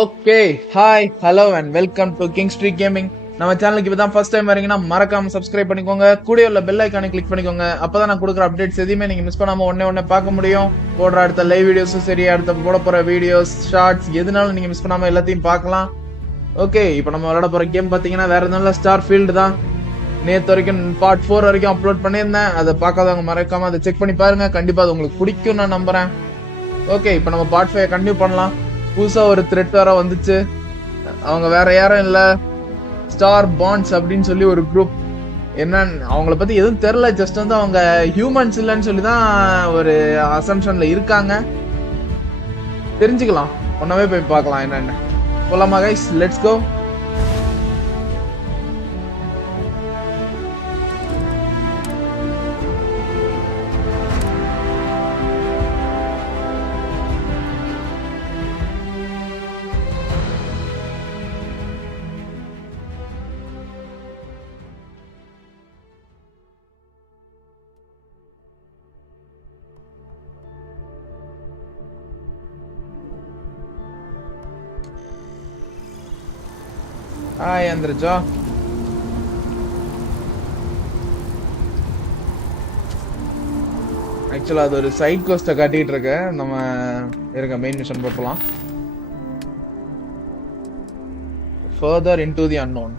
Okay hi hello and welcome to Kingstreak gaming. நம்ம சேனலுக்கு இப்போ தான் ஃபர்ஸ்ட் டைம் வரீங்கன்னா மறக்காம சப்ஸ்கிரைப் பண்ணிக்கோங்க. கூட உள்ள பெல் ஐக்கானை கிளிக் பண்ணிக்கோங்க. அப்பதான் நான் கொடுக்குற அப்டேட்ஸ் எதுவுமே நீங்க மிஸ் பண்ணாம ஒண்ணே பார்க்க முடியும். போடுற அடுத்த லைவ் வீடியோஸும் சரி, அடுத்த போட போற வீடியோஸ் ஷார்ட்ஸ் எதுனாலும் நீங்க மிஸ் பண்ணாம எல்லாத்தையும் பார்க்கலாம். ஓகே, இப்போ நம்ம விளையாட போற கேம் பாத்தீங்கன்னா வேற எதுவும் இல்லை, Starfield தான். நேற்று வரைக்கும் பார்ட் 4 வரைக்கும் அப்லோட் பண்ணியிருந்தேன். அதை பார்க்காதவங்க மறக்காம அதை செக் பண்ணி பாருங்க. கண்டிப்பா அது உங்களுக்கு பிடிக்கும் நான் நம்புறேன். ஓகே, இப்போ நம்ம பார்ட் 5 கண்டினியூ பண்ணலாம். புதுசா ஒரு த்ரெட் வேற வந்துச்சு. அவங்க வேற யாரும் இல்ல, Starborn அப்படின்னு சொல்லி ஒரு குரூப். என்னன்னு அவங்கள பத்தி எதுவும் தெரியல, ஜஸ்ட் வந்து அவங்க ஹியூமன்ஸ் இல்லைன்னு சொல்லி தான் ஒரு அசம்ஷன்ல இருக்காங்க. தெரிஞ்சுக்கலாம், ஒன்னாவே போய் பார்க்கலாம் என்னன்னு. போலாமா கைஸ், லெட்ஸ் கோ. ஹாய் அந்திரஜா. ஆக்சுவலா அது ஒரு சைட் கோஸ்ட காட்டிட்டு இருக்கு. நம்ம இருக்க மெயின் மிஷன் போகலாம். Further into the unknown.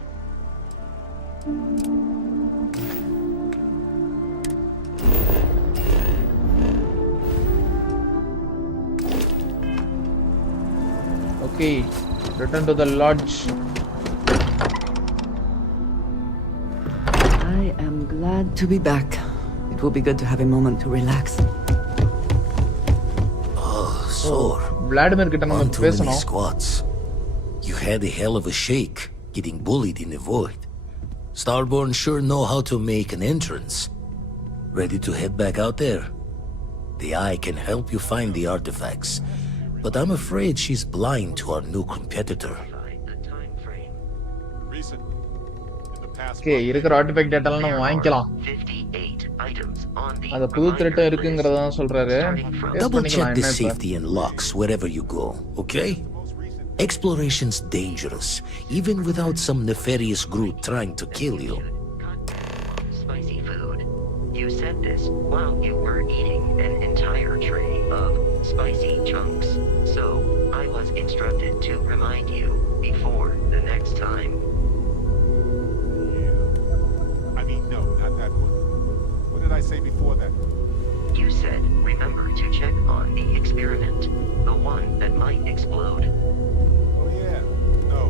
Okay, return to the lodge. I am glad to be back. It will be good to have a moment to relax. Vladimir கிட்ட நம்ம பேசணும். Squats. You had a hell of a shake getting bullied in the void. Starborn sure know how to make an entrance. Ready to head back out there? The Eye can help you find the artifacts, but I'm afraid she's blind to our new competitor. Okay, இருக்கிற ஆர்டிஃபேக்ட் டேட்டாலாம் நம்ம வாங்கிக்கலாம். அந்த புது த்ரெட் இருக்குங்கறத தான் சொல்றாரு. Double check the safety and locks wherever you go, okay? Exploration's dangerous, even without some nefarious group trying to kill you. Spicy food. You said this while you were eating an entire tray of spicy chunks, so I was instructed to remind you before the next time. No, not that one. What did I say before that? You said remember to check on the experiment, the one that might explode. Oh yeah. No,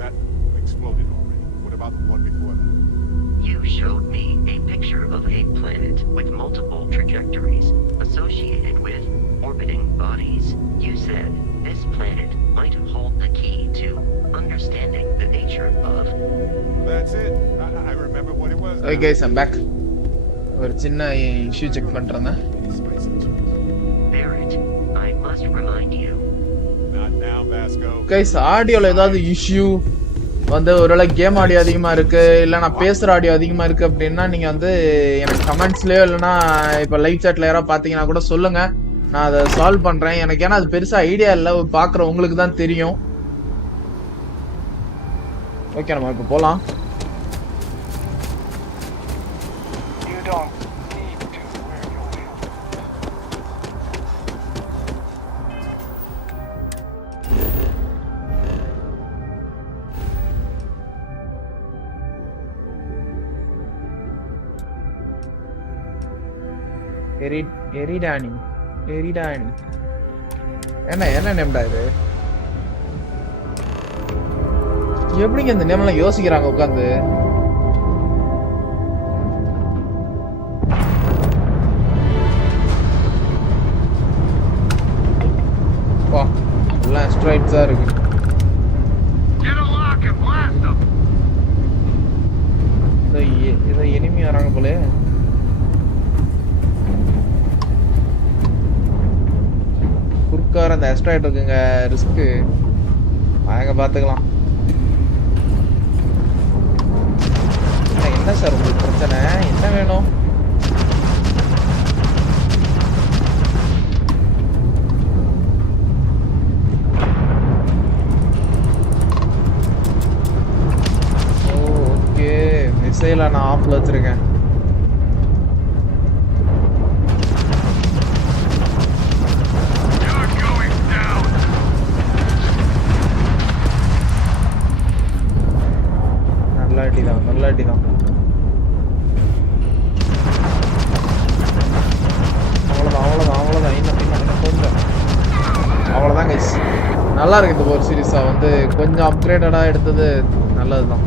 that exploded already. What about the one before that? You showed me a picture of a planet with multiple trajectories associated with orbiting bodies. You said this planet might hold the key to understanding the nature of... That's it. I remember what it was. Hey guys, I'm back. ஒரு சின்ன issue check பண்றேன். Barrett, I must remind you. Not now, Vasco. Guys, ஆடியோல ஏதாவது இஷ்யூ வந்து ஒருவேளை game audio அதிகமா இருக்கு, இல்ல நான் பேசுற ஆடியோ அதிகமா இருக்கு அப்படின்னா நீங்க வந்து எனக்கு கமெண்ட்ஸ்லயோ இல்லைன்னா இப்ப லைவ் சாட்ல யாராவது பாத்தீங்கன்னா கூட சொல்லுங்க, நான் அதை சால்வ் பண்றேன். எனக்கு ஏன்னா அது பெருசா ஐடியா இல்ல, பாக்குற உங்களுக்கு தான் தெரியும். ஓகே, நம்ம இப்ப போலாம். எரிடானி என்ன நேம்டா இது? எப்படிங்க இந்த நேம்லாம் யோசிக்கிறாங்க உட்காந்து? வா, எல்லாம் ஸ்ட்ரைட்ஸா இருக்கு. இதை எனிமி வராங்க போல. குறுக்கார அந்த எஸ்ட்ராய்ட் இருக்குங்க, ரிஸ்க் வாங்க பாத்துக்கலாம். என்ன சார் உங்களுக்கு பிரச்சனை? என்ன வேணும்? மிசைல நான் ஆஃப்ல வச்சிருக்கேன். நல்ல அடிதான், நல்ல அடிதான். அவ்வளவுதான். இன்னும் கொஞ்சம். அவ்வளவுதான் கைஸ். நல்லா இருக்கு இந்த ஒரு சீரிஸா வந்து கொஞ்சம் அப்கிரேடடா எடுத்தது நல்லதுதான்.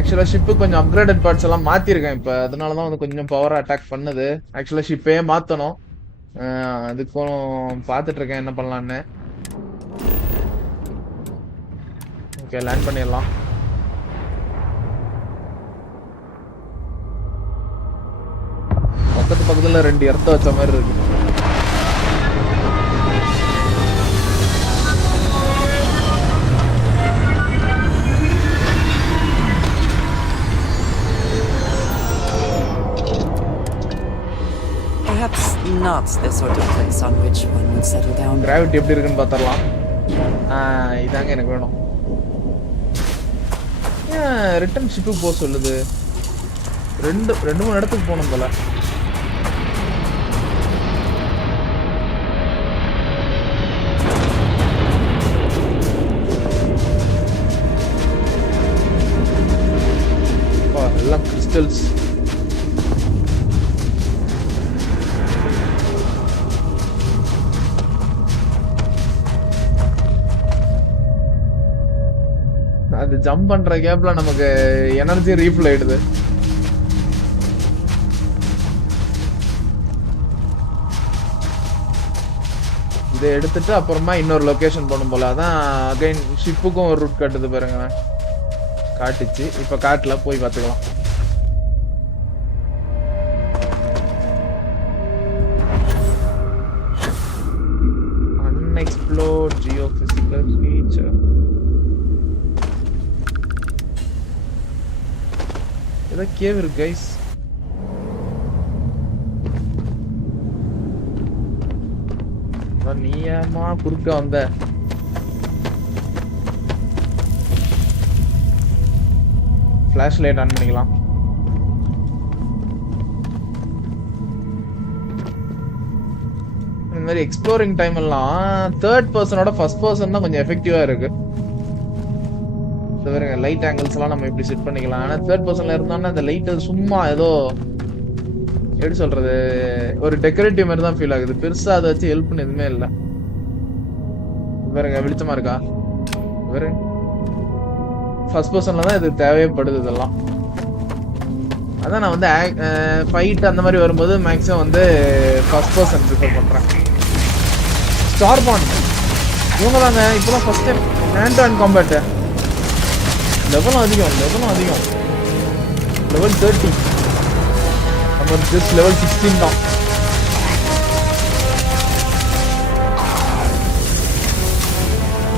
ஆக்சுவலா ஷிப்பு கொஞ்சம் அப்கிரேடட் பார்ட்ஸ் எல்லாம் மாத்திருக்கேன் இப்ப. அதனாலதான் வந்து கொஞ்சம் பவரா அட்டாக் பண்ணுது. ஆக்சுவலா ஷிப்பே மாத்தணும். அதுக்கும் பாத்துட்டு இருக்கேன் என்ன பண்ணலான்னு. ஓகே, லேண்ட் பண்ணிடலாம். பக்கத்துல 2 எர்த்த வச்ச மாதிரி இருக்கு. Perhaps not the sort of place on which one would settle down. Gravity எப்படி இருக்குன்னு பார்த்தரலாம். இதாங்க எனக்கு வேணும். ரிட்டர்ன் ஷிப்புக்கு போக சொல்லுது. 2-3 இடத்துக்கு போகணும் போல. எல்லாம் கிறிஸ்டல்ஸ். அது ஜம்ப் பண்ற கேப்ல நமக்கு எனர்ஜி ரீஃபில் ஆயிடுது. இதை எடுத்துட்டு அப்புறமா இன்னொரு லொகேஷன் போகணும் போல. அதான் அகைன் ஷிப்புக்கும் ஒரு ரூட் காட்டுது பாருங்க. காட்டுச்சு. இப்ப காட்டுல போய் பார்த்துக்கலாம். Unexplored geophysical feature. ஏதோ கேவ் இருக்கு கைஸ். நீ ஏமா குறுக்க வந்த? ஃபிளாஷ் லைட் ஆன் பண்ணிக்கலாம். இந்த மாதிரி எக்ஸ்ப்ளோரிங் டைம் எல்லாம் தேர்ட் பர்சனோட ஃபர்ஸ்ட் பர்சன் தான் கொஞ்சம் எஃபெக்டிவா இருக்கு. லைட் ஆங்கிள்ஸ் எல்லாம் நம்ம இப்படி செட் பண்ணிக்கலாம். ஆனா தேர்ட் பர்சன்ல இருந்தோம்னா அந்த லைட் சும்மா ஏதோ எப்படி சொல்றது, ஒரு டெக்கரேட்டிவ் மாதிரி தான் ஃபீல் ஆகுது. பெருசா அதை வச்சு ஹெல்ப் பண்ண எதுவுமே இல்லை. பாருங்க வெளிச்சமா இருக்கா? பாருங்க ஃபர்ஸ்ட் பர்சன்ல தான் இது தேவைப்படுது இதெல்லாம். அதான் நான் வந்து ஃபைட் அந்த மாதிரி வரும்போது மேக்ஸிமம் வந்து ஃபர்ஸ்ட் பர்சன் ப்ரிஃபர் பண்றேன். ஸ்டார்பார்ன் இவங்க தாங்க இப்போதான் first time hand to hand combat. லெவலும் அதிகம். லெவல் 30. நம்ம ஜஸ்ட் லெவல் 16 தான்.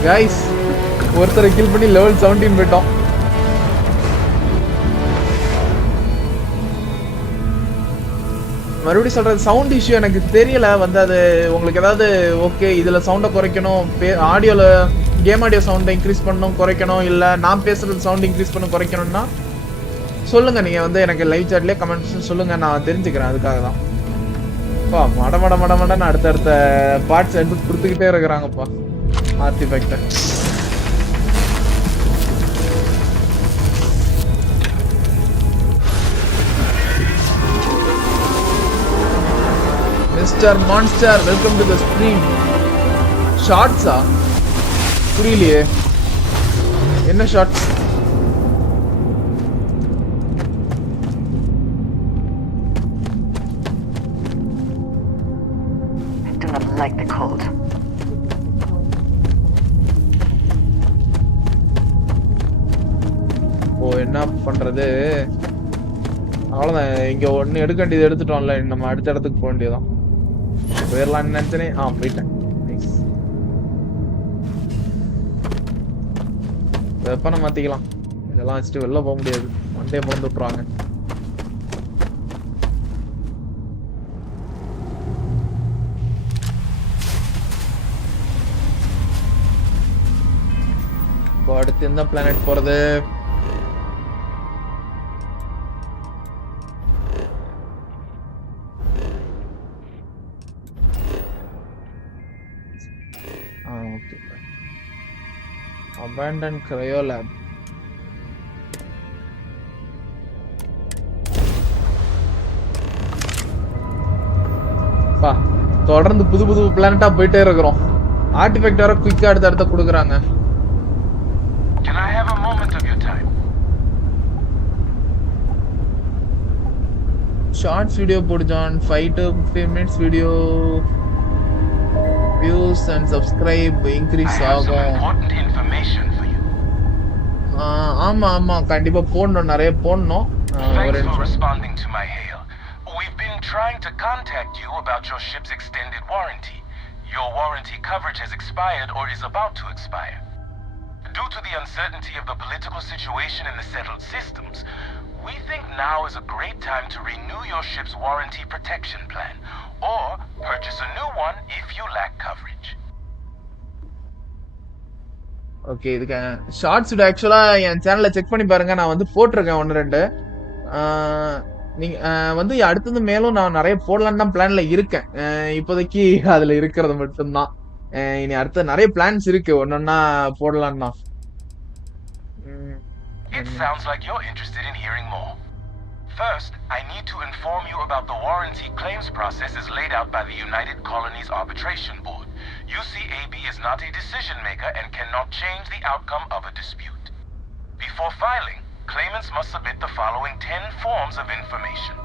கைஸ் ஒருத்தரை கில் பண்ணி லெவல் 17 போயிட்டோம். மறுபடியும் சொல்றது சவுண்ட் இஷ்யூ எனக்கு தெரியல வந்து அது உங்களுக்கு ஏதாவது ஓகே இதுல சவுண்டை குறைக்கணும், ஆடியோல கேம் ஆடியோ சவுண்டை இன்க்ரீஸ் பண்ணணும் குறைக்கணும், இல்ல நான் பேசுறது சவுண்ட் இன்க்ரீஸ் பண்ண குறைக்கணும்னா சொல்லுங்க. நீங்க வந்து எனக்கு லைவ் சாட்லயே கமெண்ட்ஸ் சொல்லுங்க, நான் தெரிஞ்சுக்கிறேன். அதுக்காக தான் மடன்னு அடுத்தடுத்த பார்ட்ஸ் எடுத்து கொடுத்துக்கிட்டே இருக்கிறாங்கப்பா artefact. Mister monster welcome to the stream. ஷார்ட்ஸா? புரியலையே என்ன shorts? I do not like the cold. ஓ என்ன பண்றது? அவ்வளவுதான். இங்க ஒண்ணு எடுக்க வேண்டியது எடுத்துட்டோம்ல, நம்ம அடுத்த இடத்துக்கு போக வேண்டியதான். போயிடலாம்னு நினைச்சேனே. போயிட்டேன். வெப்பனை மாத்திக்கலாம். இதெல்லாம் வச்சுட்டு வெளில போக முடியாது, மண்டே பிறந்து விட்டுருவாங்க. இப்போ அடுத்து எந்த பிளானட் போறது? ஓகே. Abandoned cryo lab. பா, தொடர்ந்து புது புது பிளானட்டா போயிட்டே இருக்கிறோம். ஆர்டிஃபெக்ட் வர குயிக்கா அடுத்த கொடுக்குறாங்க. Can I have a moment of your time? Shorts video போடு John. 5 to 15 minutes video views and subscribe increase I have some ஆகும். important information for you. ஆமா கண்டிப்பா போடணும், நிறைய போடணும். Thanks for responding to my hail. We've been trying to contact you about your ship's extended warranty. Your warranty coverage has expired or is about to expire. Due to the uncertainty of the political situation in the settled systems, we think now is a great time to renew your ship's warranty protection plan, or purchase a new one if you lack coverage. Okay, இதுக்கு shorts video ஆக்சுவலா என் சேனல்ல செக் பண்ணி பாருங்க, நான் வந்து போட்டிருக்கேன் 1-2. நீங்க வந்து அடுத்தது மேலும் நான் நிறைய போடலான்னு தான் பிளான்ல இருக்கேன். இப்போதைக்கு அதுல இருக்கிறது மட்டும்தான். இனி அடுத்த நிறைய பிளான்ஸ் இருக்கு, ஒன்னொன்னா போடலான்னு தான். It sounds like you're interested in hearing more. First, I need to inform you about the warranty claims process as laid out by the United Colonies Arbitration Board. UCAB is not a decision maker and cannot change the outcome of a dispute. Before filing, claimants must submit the following 10 forms of information: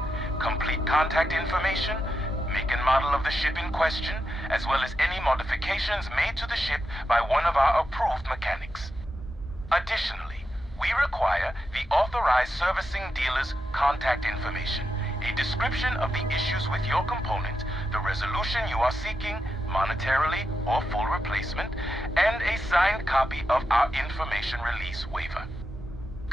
complete contact information, make and model of the ship in question, as well as any modifications made to the ship by one of our approved mechanics. Additionally, we require the authorized servicing dealer's contact information, a description of the issues with your component, the resolution you are seeking, monetarily or full replacement, and a signed copy of our information release waiver.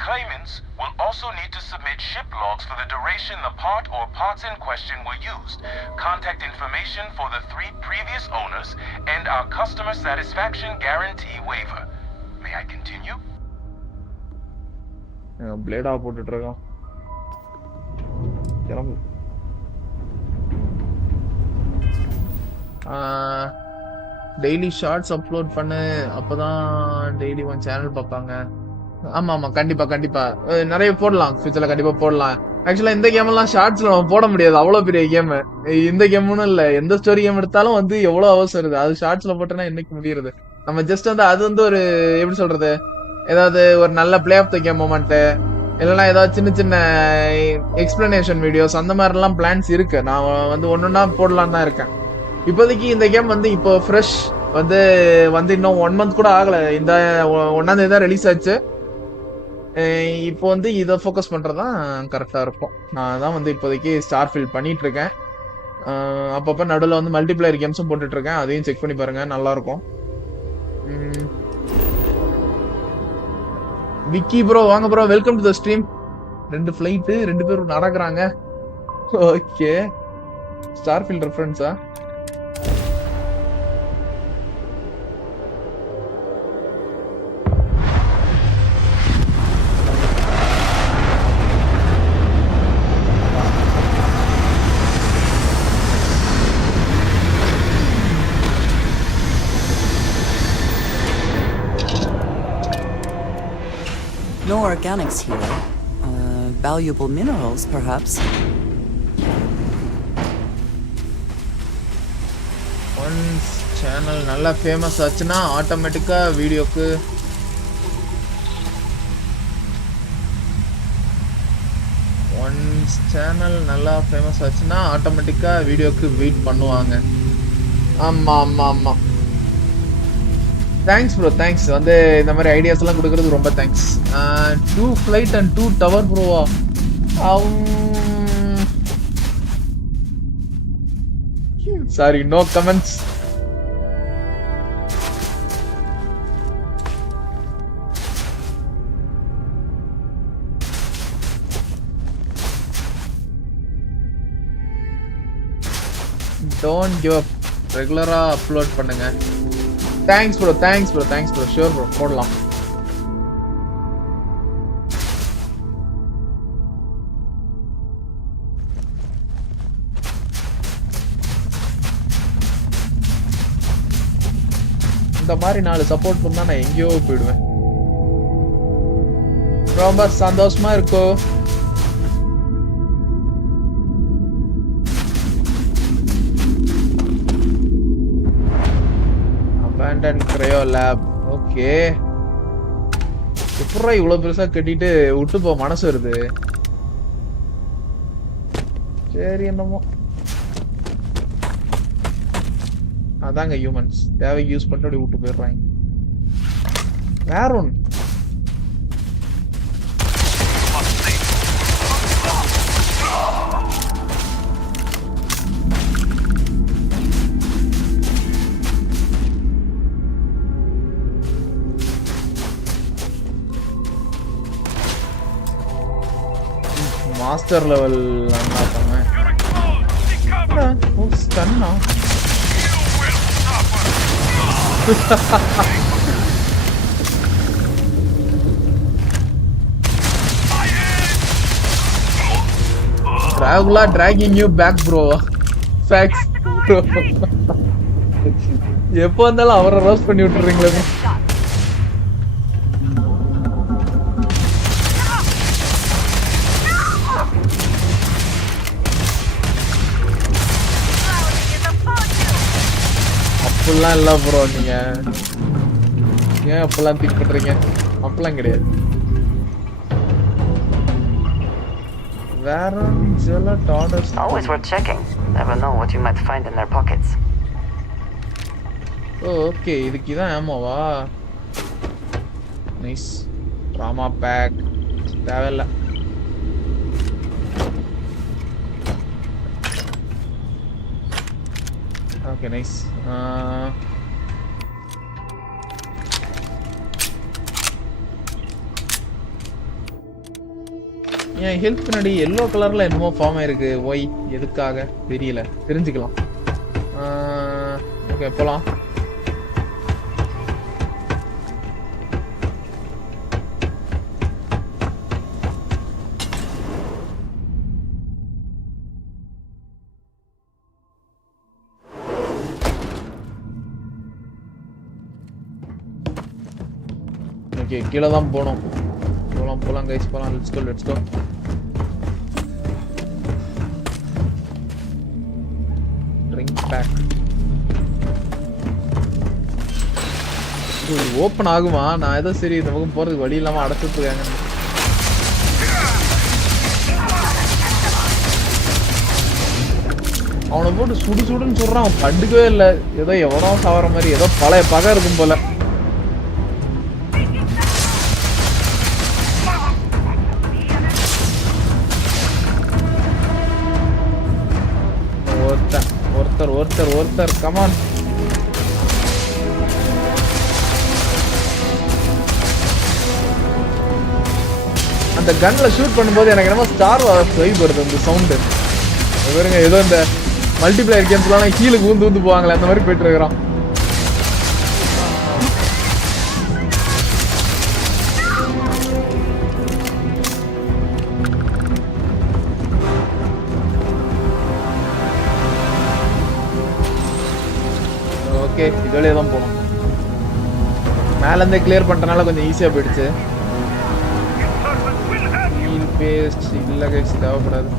Claimants will also need to submit ship logs for the duration the part or parts in question were used, contact information for the 3 previous owners, and our customer satisfaction guarantee waiver. May I continue? பிளேடா போட்டுட்டு இருக்கோம். கிளம்பு. Daily shorts upload பண்ணு, அப்பதான் டெய்லி உன் சேனல் பார்ப்பாங்க. ஆமா கண்டிப்பா நிறைய போடலாம், ஃபியூச்சர்ல கண்டிப்பா போடலாம். ஆக்சுவலா இந்த கேம் எல்லாம் ஷார்ட்ஸ்ல நம்ம போட முடியாது, அவ்வளவு பெரிய கேம். இந்த கேம்னு இல்ல, எந்த ஸ்டோரி கேம் எடுத்தாலும் வந்து எவ்வளவு அவசரம் வருது, அது ஷார்ட்ஸ்ல போட்டோன்னா என்னைக்கு முடியுது. நம்ம ஜஸ்ட் வந்து அது வந்து ஒரு எப்படி சொல்றது, ஏதாவது ஒரு நல்ல play of the game moment, இல்லைன்னா ஏதாவது சின்ன சின்ன எக்ஸ்பிளனேஷன் வீடியோஸ், அந்த மாதிரிலாம் பிளான்ஸ் இருக்கு. நான் வந்து ஒன்னொன்னா போடலான்னு தான் இருக்கேன். இப்போதைக்கு இந்த கேம் வந்து இப்போ ஃப்ரெஷ் வந்து இன்னும் 1 month கூட ஆகல. இந்த 1ஆம் தேதி தான் ரிலீஸ் ஆச்சு. இப்போ வந்து இதை ஃபோக்கஸ் பண்றதுதான் கரெக்டா இருக்கும். நான் தான் வந்து இப்போதைக்கு ஸ்டார்ஃபீல்ட் பண்ணிட்டு இருக்கேன். அப்பப்போ நடுவில் வந்து மல்டிபிளேயர் கேம்ஸும் போட்டுட்டு இருக்கேன், அதையும் செக் பண்ணி பாருங்க, நல்லா இருக்கும். விக்கி ப்ரோ வாங்க bro, welcome to the stream. 2 flight 2 பேரும் நடக்குறாங்க. ஓகே, ஸ்டார்ஃபீல்ட் ரெஃபரன்ஸா? No organics here. Valuable minerals, perhaps. Once channel நல்லா ஃபேமஸ் ஆச்சுன்னா ஆட்டோமேட்டிக்கா வீடியோக்கு வெயிட் பண்ணுவாங்க. ஆமா தேங்க்ஸ் ப்ரோ, தேங்க்ஸ். வந்து இந்த மாதிரி ஐடியாஸ் எல்லாம் கொடுக்கறது ரொம்ப தேங்க்ஸ். 2 ஃளைட் அண்ட் 2 டவர் ப்ரோவா? Sorry, no comments. Don't give up, ரெகுலரா அப்லோட் பண்ணுங்க. Thanks bro. ஷூர் ப்ரோ, போடலாம். இந்த மாதிரி 4 சப்போர்ட் பண்ணா நான் எங்கேயோ போயிடுவேன். ரொம்ப சந்தோஷமா இருக்கோ. abandoned cryo lab. ஓகே, எப்படா இவ்வளவு பெருசா கட்டிட்டு விட்டு போ மனசு வருது. சரி என்னமோ, அதாங்க ஹியூமன்ஸ் தேவைக்கு யூஸ் பண்ணிட்டு அப்படி விட்டு போயிடுறாங்க. வேற ஒன்று மாஸ்டர் லெவல் அண்ணாத்தாங்க. ஓ ஸ்டன்னா Dragula dragging you back bro. Facts bro. எப்போ வந்தாலும் அவரை ரோஸ்ட் பண்ணி விட்டுறீங்களே. அப்படிலாம் இல்லை ப்ரோ, நீங்க ஏன் அப்பெல்லாம் திங்க் பண்றீங்க? அப்பெல்லாம் கிடையாது. வேற always worth checking. Never know what you might find in their pockets. Okay, இதுக்கு இதான் ஆமாவா? நைஸ். ட்ராமா பேக் தேவையில்ல. Okay nice. என் ஹெல்த் பின்னாடி எல்லோ கலர்ல என்னமோ ஃபார்ம் ஆயிருக்கு. ஒய் எதுக்காக தெரியல, தெரிஞ்சுக்கலாம். ஓகே போலாம். ஓகே, கீழே தான் போகணும். போலாம் கைஸ், போலாம். Let's go. Drink pack. இது ஓப்பன் ஆகுமா? நான் ஏதோ சரி இந்த பக்கம் போறதுக்கு வழி இல்லாம அடைச்சிட்டு இருக்காங்க. அவனை போட்டு சுடுன்னு சொல்றான். அவன் கண்டுக்கவே இல்லை. ஏதோ எவனோ சாவற மாதிரி, ஏதோ பழைய பகை இருக்கும் போல. ஒருத்தர் கமான். அந்த கன்ல ஷூட் பண்ணும்போது எனக்கு என்னமோ ஸ்டார் வார்ஸ் வைப் வருது. அந்த சவுண்டு பாருங்க, ஏதோ இந்த மல்டிபிளேயர் கேம்ஸ்லாம் கீழே ஊந்து போவாங்களே அந்த மாதிரி போயிட்டு இருக்கிறான். ஓகே, இதோடய தான் போகணும். மேலேருந்தே கிளியர் பண்ணுறதுனால கொஞ்சம் ஈஸியாக போயிடுச்சு. ஹீல் பேஸ்ட் இல்லை கைஸ், தேவைப்படாது.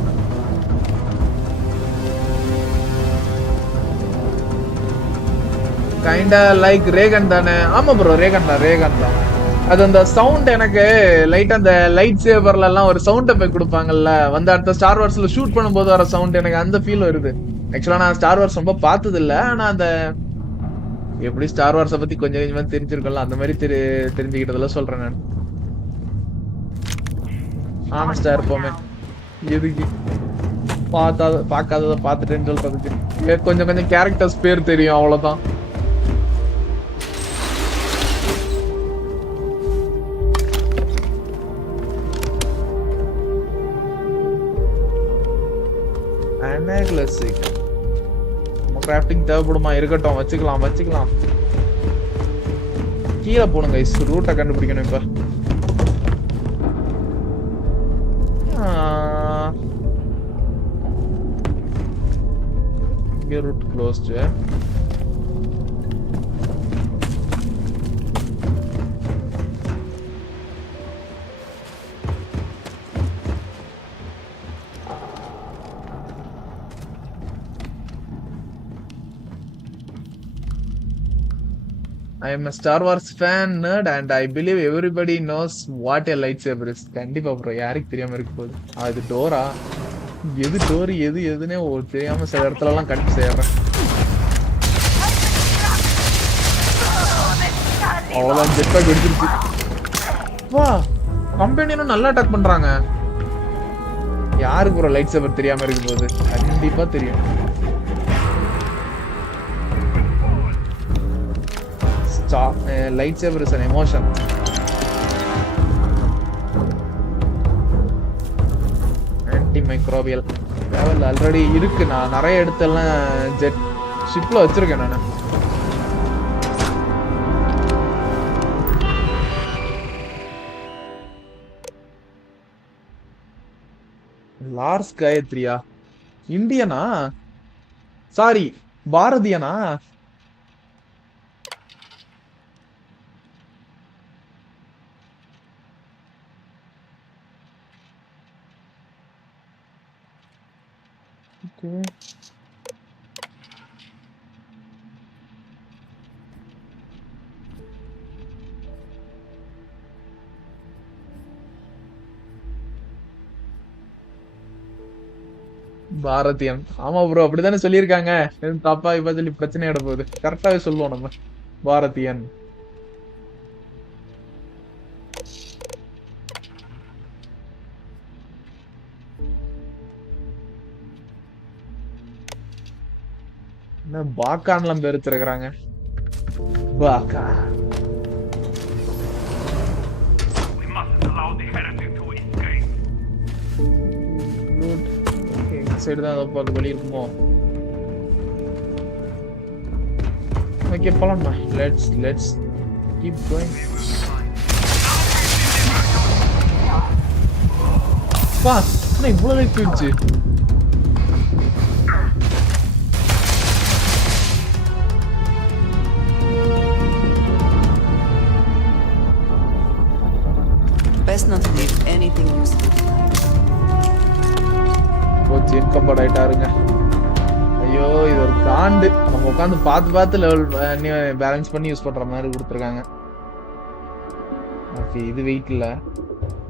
கைண்டா லைக் ரேகன் தானே? ஆமாம் ப்ரோ, ரேகன் தான். அது அந்த சவுண்ட் எனக்கு லைட்டாக அந்த லைட் சேவர்லாம் ஒரு சவுண்ட் எஃபெக்ட் கொடுப்பாங்கல்ல, வந்து அடுத்த ஸ்டார் வார்ஸில் ஷூட் பண்ணும்போது வர சவுண்ட் எனக்கு அந்த ஃபீல் வருது. ஆக்சுவலாக நான் ஸ்டார் வார்ஸ் ரொம்ப பார்த்ததில்லை, ஆனால் அந்த எப்படி ஸ்டார் வார்ஸை பத்தி கொஞ்சம் கொஞ்சமா தெரிஞ்சிருக்கல, அந்த மாதிரி தெரிஞ்சுக்கிட்டதுல சொல்றேன் நான். ஆனஸ்டா இருப்போமே, எதுக்கு பார்க்காததை பார்த்துட்டேன்னு சொல்றதுக்கு. கொஞ்சம் கேரக்டர்ஸ் பேர் தெரியும், அவ்வளவுதான். கிராஃப்டிங் தேவைப்படுமா? இருக்கட்டும், வச்சுக்கலாம். கீழே போகணும் கைஸ், ரூட்டை கண்டுபிடிக்கணும். இப்ப route closed. I am a Star Wars fan nerd and I believe everybody knows what a lightsaber is. கண்டிப்பா ப்ரோ, யாருக்கு தெரியாம இருக்க போகுது. அது டோரா, எது டோர் எதுனே தெரியாம சில இடத்துல எல்லாம் கன்ஃபியூஸ் ஆயிடுறேன். அவ்வளவுதான், ஜெட் பேக் வெடிச்சிருச்சு. வா, கம்பெனியும் நல்லா அட்டாக் பண்றாங்க. யாருக்கு ப்ரோ லைட் சேவர் தெரியாம இருக்க போகுது? கண்டிப்பா தெரியும். Lightsaber is an emotion. Antimicrobial level already இருக்கு. நான் நிறைய இடத்தெல்லாம் ஜெட் ஷிப்ல வச்சிருக்கேன் நானு. லார்ஸ் காயத்ரியா? இந்தியனா? சாரி, பாரதியனா? பாரதியன். ஆமா ப்ரோ, அப்படித்தானே சொல்லியிருக்காங்க. தப்பா இப்ப சொல்லி பிரச்சனை ஆயிட போகுது. கரெக்டாவே சொல்லுவோம் நம்ம. பாரதியன். என்ன பாக்கான்லாம் பேர் வச்சிருக்கிறாங்க. பாக்கா. சைடு தான் ஏதோ போறது வழி இருக்குமோ? ஓகே, போலாம்மா. Let's keep going. பா, என்ன இவ்வளவு லைட் போயிடுச்சு? Best not to leave anything useful. போச்சு, இன்கம்பர்ட் ஆயிட்டாருங்க. ஐயோ, இது ஒரு காண்டு. நம்ம உட்காந்து பார்த்து லெவல் பேலன்ஸ் பண்ணி யூஸ் பண்ற மாதிரி கொடுத்துருக்காங்க. ஓகே, இது வெயிட் இல்ல,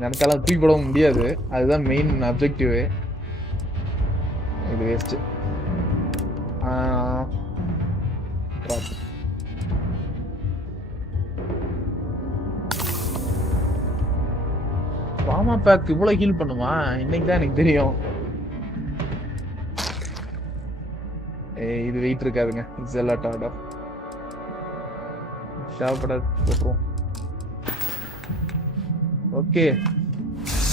நினைச்சாலும் தூக்கி போடவும் முடியாது. அதுதான் மெயின் அப்ஜெக்டிவ். இது வேஸ்ட். வாமா பேக் இவ்வளவு ஹீல் பண்ணுமா? இன்னைக்கு தான் எனக்கு தெரியும். இது வெயிட் இருக்காதுங்க. It's a lot order. ஷாப்பட போடுறோம். ஓகே,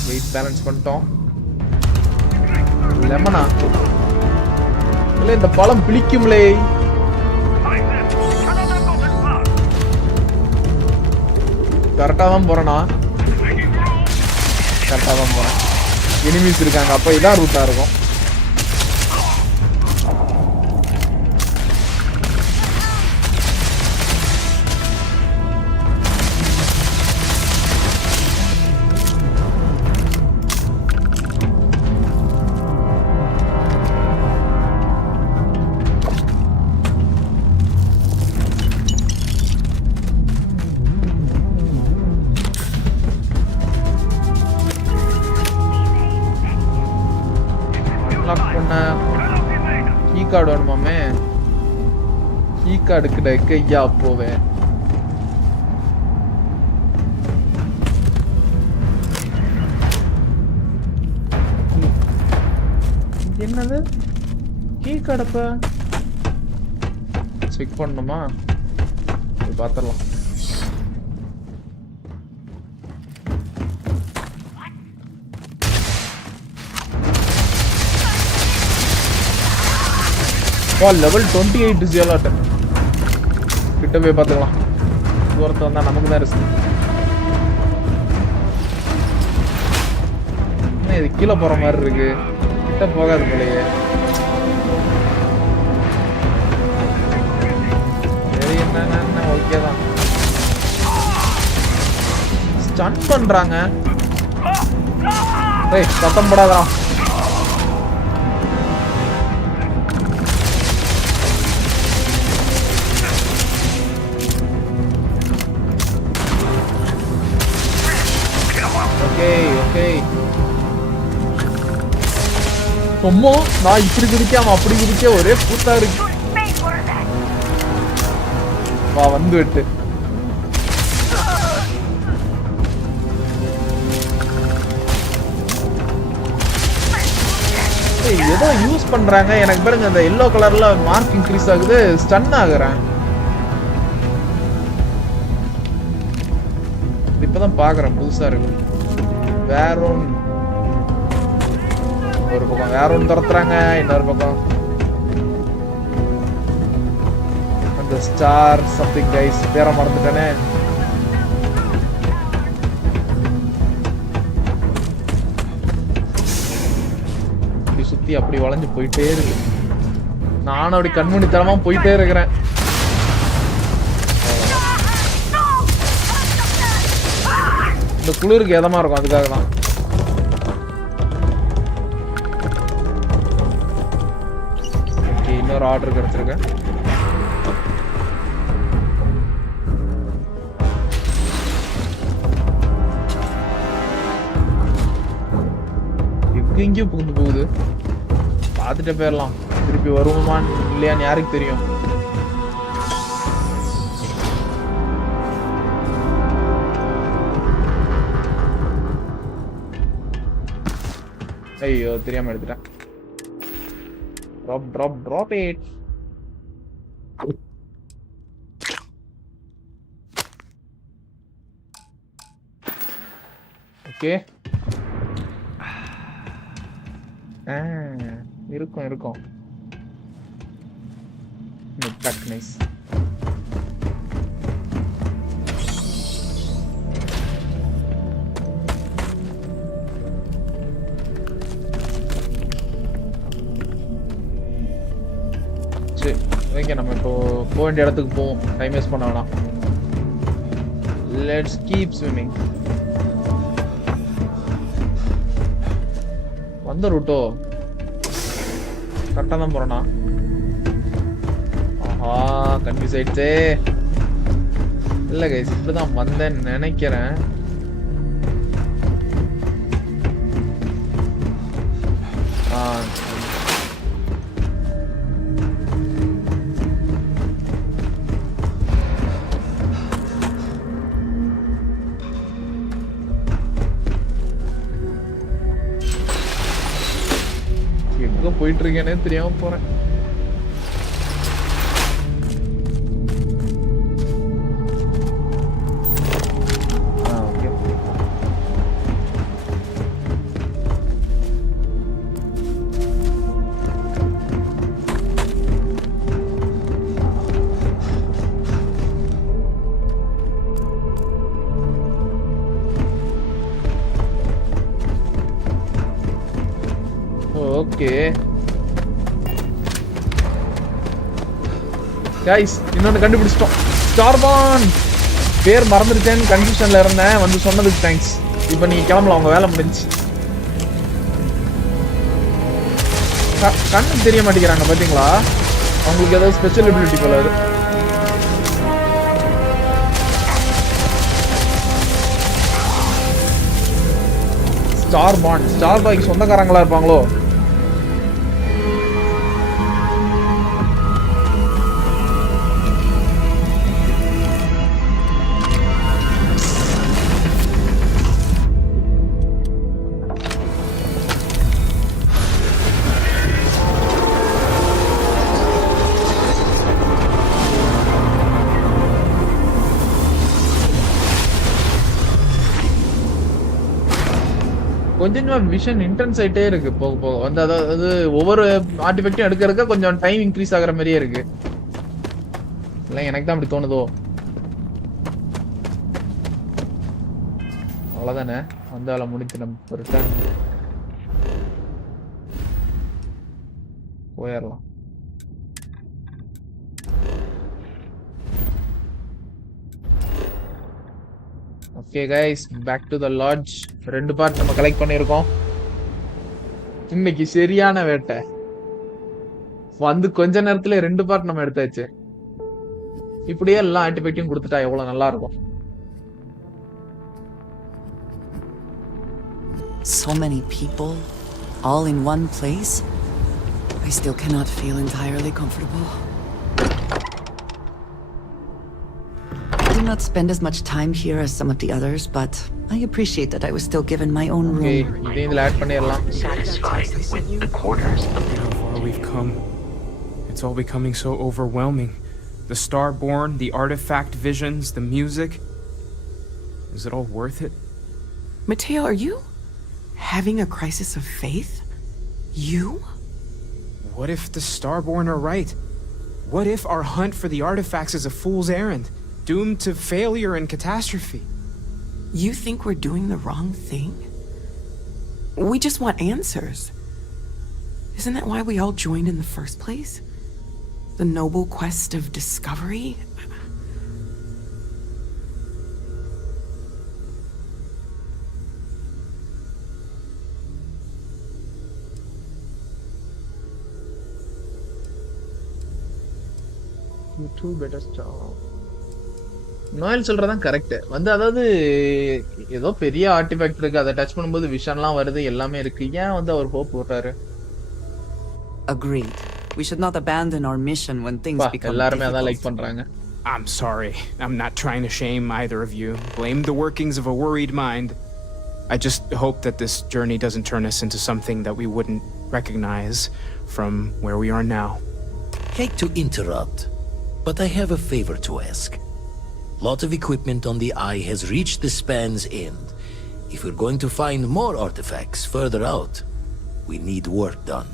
வெயிட் பேலன்ஸ் பண்ணிட்டோம். லெமனா? இல்ல, இந்த பழம் பிளிக்கும்லே. கரெக்டா தான் போறேனா? கரெக்டா தான் போறேன். எனிமீஸ் இருக்காங்க, அப்ப இதான் ரூட்டா இருக்கும். கீ கார்டு வேணுமாமே? கீ கார்டு கிடைக்க ஐயா போவேன். என்னது கீ கார்டப்ப செக் பண்ணணுமா? பார்த்துடலாம். லெவல் 28 ஜியலாட் கிட்ட போய் பார்த்துக்கலாம். தூரத்தை வந்தா நமக்கு தான் ரிஸ்க். இது கீழே போற மாதிரி இருக்கு. கிட்ட போகாது போலயே. சரி, என்ன ஓகே தான். ஸ்டன் பண்றாங்க. ஏய், சத்தம் போடாதா. Okay okay. அம்மா நான் இப்படி குதிக்காம அப்படி குதிக்க ஒரே கூத்தா இருக்கு. வா வந்து விட்டு. ஏதோ யூஸ் பண்றாங்க. எனக்கு பாருங்க அந்த எல்லோ கலர்ல மார்க் இன்க்ரீஸ் ஆகுது. ஸ்டன் ஆகுறேன். இப்பதான் பாக்குறேன் புதுசா இருக்கு. வேற ஒரு பக்கம் வேற ஒன்று துரத்துறாங்க, இன்னொரு பக்கம் அந்த ஸ்டார் சம்திங் கைஸ் பேர மறந்துட்டானே. இப்படி சுத்தி அப்படி வளைஞ்சு போயிட்டே இருக்கு. நானும் அப்படி கண்மூடித்தனமா போயிட்டே இருக்கிறேன். இந்த குளிருக்கு எதமா இருக்கும், அதுக்காக தான். ஓகே, இன்னொரு ஆர்டர் கிடைச்சிருக்கு. எங்கேயும் புகுந்து போகுது. பார்த்துட்டு போயிடலாம். திருப்பி வருவோமான்னு இல்லையான்னு யாருக்கு தெரியும். ஐயோ தெரியாம எடுத்துட்டேன். Drop it. ஓகே. இருக்கும். நைஸ். சரி, ஓகே, நம்ம இப்போ போக வேண்டிய இடத்துக்கு போவோம். டைம் வேஸ்ட் பண்ண வேணாம். Let's keep swimming. வந்த ரூட்டோ கரெக்டாக தான் போறேனா? ஆஹா, கன்ஃபியூஸ் ஆயிடுச்சே. இல்லை கைஸ், இப்படிதான் வந்தேன்னு நினைக்கிறேன். எங்க போயிட்டு இருக்கேனே தெரியாம போறேன். ஓகே கைஸ், இன்னொன்னு கண்டுபிடிச்சிட்டோம். ஸ்டார்பார்ன் பேர் மறந்துருச்சேன்னு கன்ஃபியூஷன்ல இருந்தேன். வந்து சொன்னதுக்கு தேங்க்ஸ். இப்போ நீங்க கிளம்பலாம், உங்க வேலை முடிஞ்சு. கண்ணுக்கு தெரிய மாட்டேங்கிறாங்க பாத்தீங்களா? அவங்களுக்கு ஏதாவது ஸ்பெஷல் எபிலிட்டி போல அது. ஸ்டார் பாய்க்கு சொந்தக்காரங்களா இருப்பாங்களோ? கொஞ்சம் விஷன் இன்டென்ஸ் ஆயிட்டே இருக்கு போக போக. வந்து அதாவது ஒவ்வொரு ஆர்டிஃபெக்ட்டும் எடுக்க கொஞ்சம் டைம் இன்க்ரீஸ் ஆகுற மாதிரியே இருக்கு. இல்லை எனக்கு தான் அப்படி தோணுதோ? அவ்வளோதானே, வந்து அவளை முடிச்சு நம்ம ரிட்டர்ன் போயிடலாம். Okay guys, back to the lodge. 2 part நம்ம கலெக்ட் பண்ணியிருக்கோம். இன்னைக்கு சரியான வேட்டை. வந்து கொஞ்ச நேரத்துல 2 பார்ட் நம்ம எடுத்தாச்சு. இப்படியே எல்லாம் ஆர்டிஃபெக்ட்டையும் கொடுத்துட்டா எவ்வளவு நல்லா இருக்கும். So many people, all in one place. I still cannot feel entirely comfortable. I do not spend as much time here as some of the others, but I appreciate that I was still given my own Okay, room. இதையும் இதுல ஆட் பண்ணிடலாம். Satisfied with the quarters of Look how far we've come. It's all becoming so overwhelming. The Starborn, the artifact visions, the music. Is it all worth it? Mateo, are you having a crisis of faith? You? What if the Starborn are right? What if our hunt for the artifacts is a fool's errand, doomed to failure and catastrophe? You think we're doing the wrong thing? We just want answers. Isn't that why we all joined in the first place? The noble quest of discovery? Two better stop. Noel சொல்றதான் correct. வந்து அதாவது ஏதோ பெரிய ஆர்டிஃபேக்ட் இருக்கு, அதை டச் பண்ணும்போது விஷன்லாம் வருது, எல்லாமே இருக்கு. ஏன் வந்து அவர் ஹோப் போடுறாரு? Agreed. We should not abandon our mission when things become எல்லாருமே அதான் லைக் difficult. பண்றாங்க. I'm sorry. I'm not trying to shame either of you. Blame the workings of a worried mind. I just hope that this journey doesn't turn us into something that we wouldn't recognize from where we are now. Hate to interrupt, but I have a favor to ask. Lot of equipment on the Eye has reached the span's end. If we're going to find more artifacts further out, we need work done.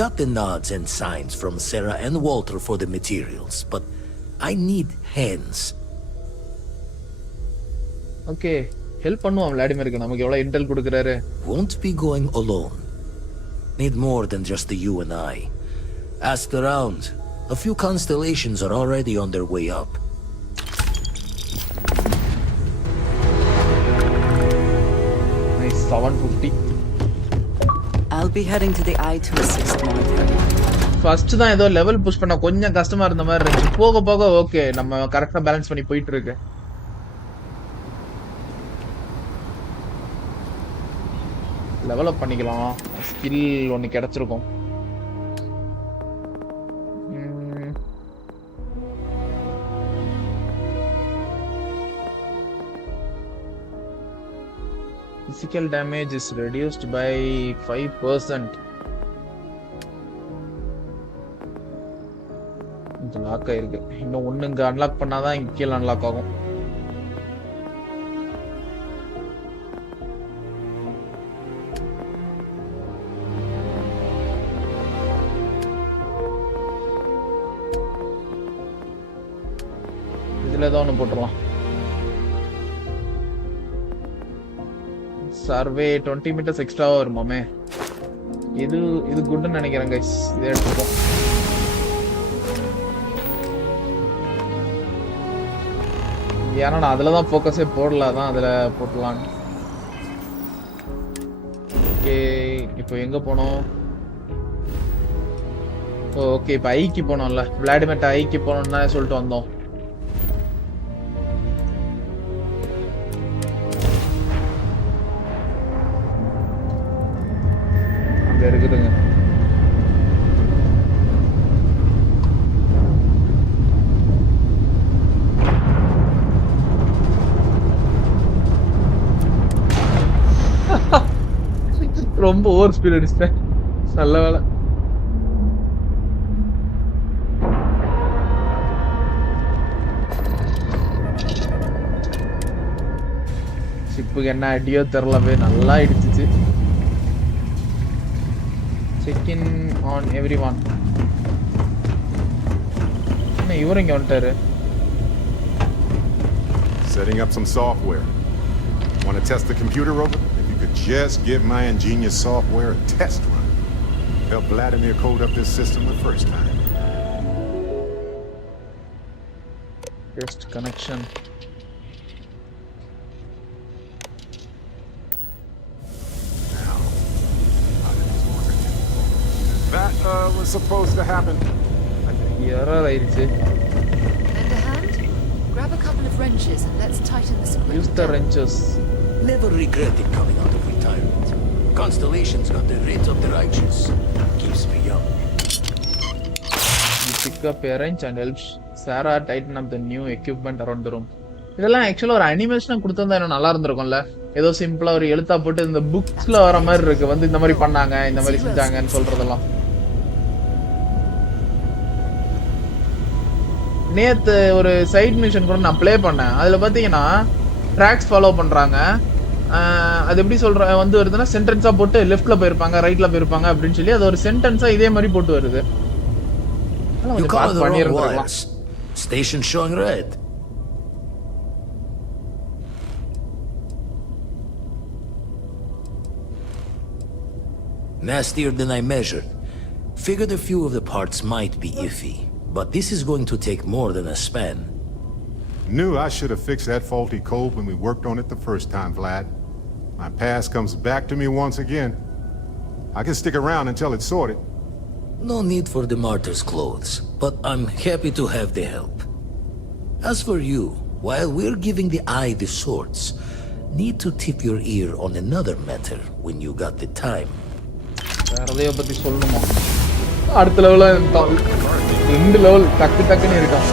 Got the nods and signs from Sarah and Walter for the materials, but I need hands. Okay, help பண்ணுவோம் விளாடிமிருக்கு. நமக்கு எவ்வளவு இன்டெல் கொடுக்குறாரு. Won't be going alone. Need more than just the you and I. Asked around. A few constellations are already on their way up. Nice, 750. I'll be heading to the Eye to assist momentarily. First தான் ஏதோ level push பண்ண கொஞ்சம் கஷ்டமா இருந்த மாதிரி இருந்துச்சு. போக போக ஓகே, நம்ம கரெக்டா பேலன்ஸ் பண்ணி போயிட்டு இருக்கு. லெவல் அப் பண்ணிக்கலாம். ஸ்கில் ஒன்னு கிடைச்சிருக்கும். Physical damage is reduced by 5%. இது லாக் ஆயிருக்கு. இன்னும் ஒன்னு இங்க அன்லாக் பண்ணாதான் இங்க கீழ அன்லாக் ஆகும். இதுல ஏதோ ஒன்று போட்டுடலாம். சர்வே 20 மீட்டர்ஸ் எக்ஸ்ட்ராவா வருமாமே. இது குட்னு நினைக்கிறேன் கைஸ். இதை எடுத்துப்போம். ஏன்னா நான் அதில் தான் ஃபோக்கஸே போடல, தான் அதில் போட்டலாம். ஓகே, இப்போ எங்கே போனோம்? ஓகே, இப்போ ஐக்கு போனோம்ல, விளாடிமெட் ஐக்கு போனோம்னு தான் சொல்லிட்டு வந்தோம். அங்கே இருக்குதுங்க. ரொம்ப ஓவர் ஸ்பீட் அடிச்சிட்டேன். நல்ல வேலை. ஷிப்புக்கு என்ன அடியோ தெரியலவே, நல்லா இடிச்சிச்சு. Check in on every one. என்ன இவரு இங்க வந்துட்டாரு? Setting up some software. Want to test the computer, Robert? If you could just give my ingenious software a test run. Help Vladimir code up this system the first time. Test connection. Now, how did this work? That was supposed to happen. Error ஆயிடுச்சு. Lend a hand? Grab a couple of wrenches and let's tighten the screw. Use the wrenches. Never regretted coming out of retirement. Constellation's got the writ of the righteous. Keeps me young. You pick up a wrench and helps Sarah tighten up the new equipment around the room. இதெல்லாம் ஆக்சுவலா ஒரு அனிமேஷனா கொடுத்திருந்தா இன்னும் நல்லா இருந்திருக்கும்ல. ஏதோ சிம்பிளா ஒரு எழுத்தா போட்டு இந்த புக்ஸ்ல வர மாதிரி இருக்கு. வந்து இந்த மாதிரி பண்ணாங்க, இந்த மாதிரி செஞ்சாங்கன்னு சொல்றதெல்லாம். நேத்து ஒரு சைட் மிஷன் கூட நான் ப்ளே பண்ணேன். அதுல பாத்தீங்கன்னா ட்ராக்ஸ் ஃபாலோ பண்றாங்க. அது எப்படி சொல்ற வந்து வருதுன்னா சென்டென்ஸா போட்டு லெஃப்ட்ல போயிருப்பாங்க, ரைட்ல போயிருப்பாங்க அப்படின்னு சொல்லி அது ஒரு சென்டென்ஸா இதே மாதிரி போட்டு வருது. You covered the wrong wires. Station showing red. Nastier than I measured. Figured a few of the parts might be iffy, but this is going to take more than a span. Knew I should have fixed that faulty code when we worked on it the first time, Vlad. My past comes back to me once again. I can stick around until it's sorted. No need for the martyr's clothes, but I'm happy to have the help. As for you, while we're giving the eye the swords, need to tip your ear on another matter when you got the time. வேறதைய பத்தி சொல்லணுமா? அடுத்த லெவல்ல ரெண்டு லெவல் டக்கு டக்குன்னு இருக்கான்.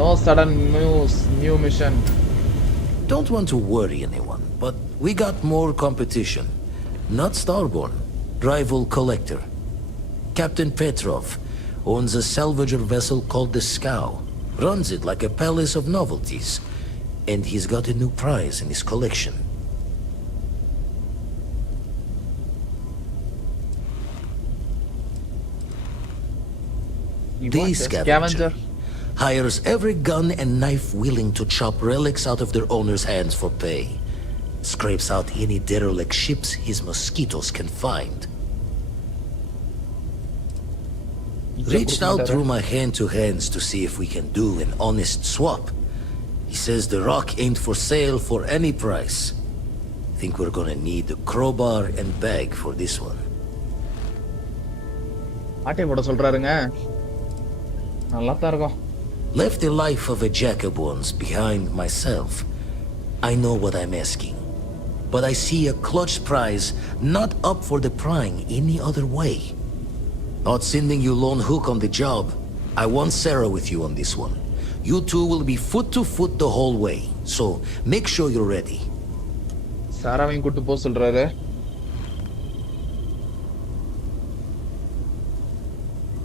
No sudden news, new mission. Don't want to worry anyone, but we got more competition. Not Starborn, rival collector. Captain Petrov owns a salvager vessel called the Scow. Runs it like a palace of novelties. And he's got a new prize in his collection. The scavenger hires every gun and knife willing to chop relics out of their owner's hands for pay. Scrapes out any derelict ships his mosquitoes can find. Reached out through my hand-to-hands to see if we can do an honest swap. He says the rock ain't for sale for any price. Think we're gonna need a crowbar and bag for this one. ஆட்டை போட சொல்றாருங்க. நல்லா தான் இருக்கும். Left the life of a jacob once behind myself. I know what I'm asking. But I see a clutch prize not up for the prying any other way. Not sending you lone hook on the job. I want Sarah with you on this one. You two will be foot to foot the whole way. So make sure you're ready. சாராவையும் கூட்டு போ சொல்றாரு.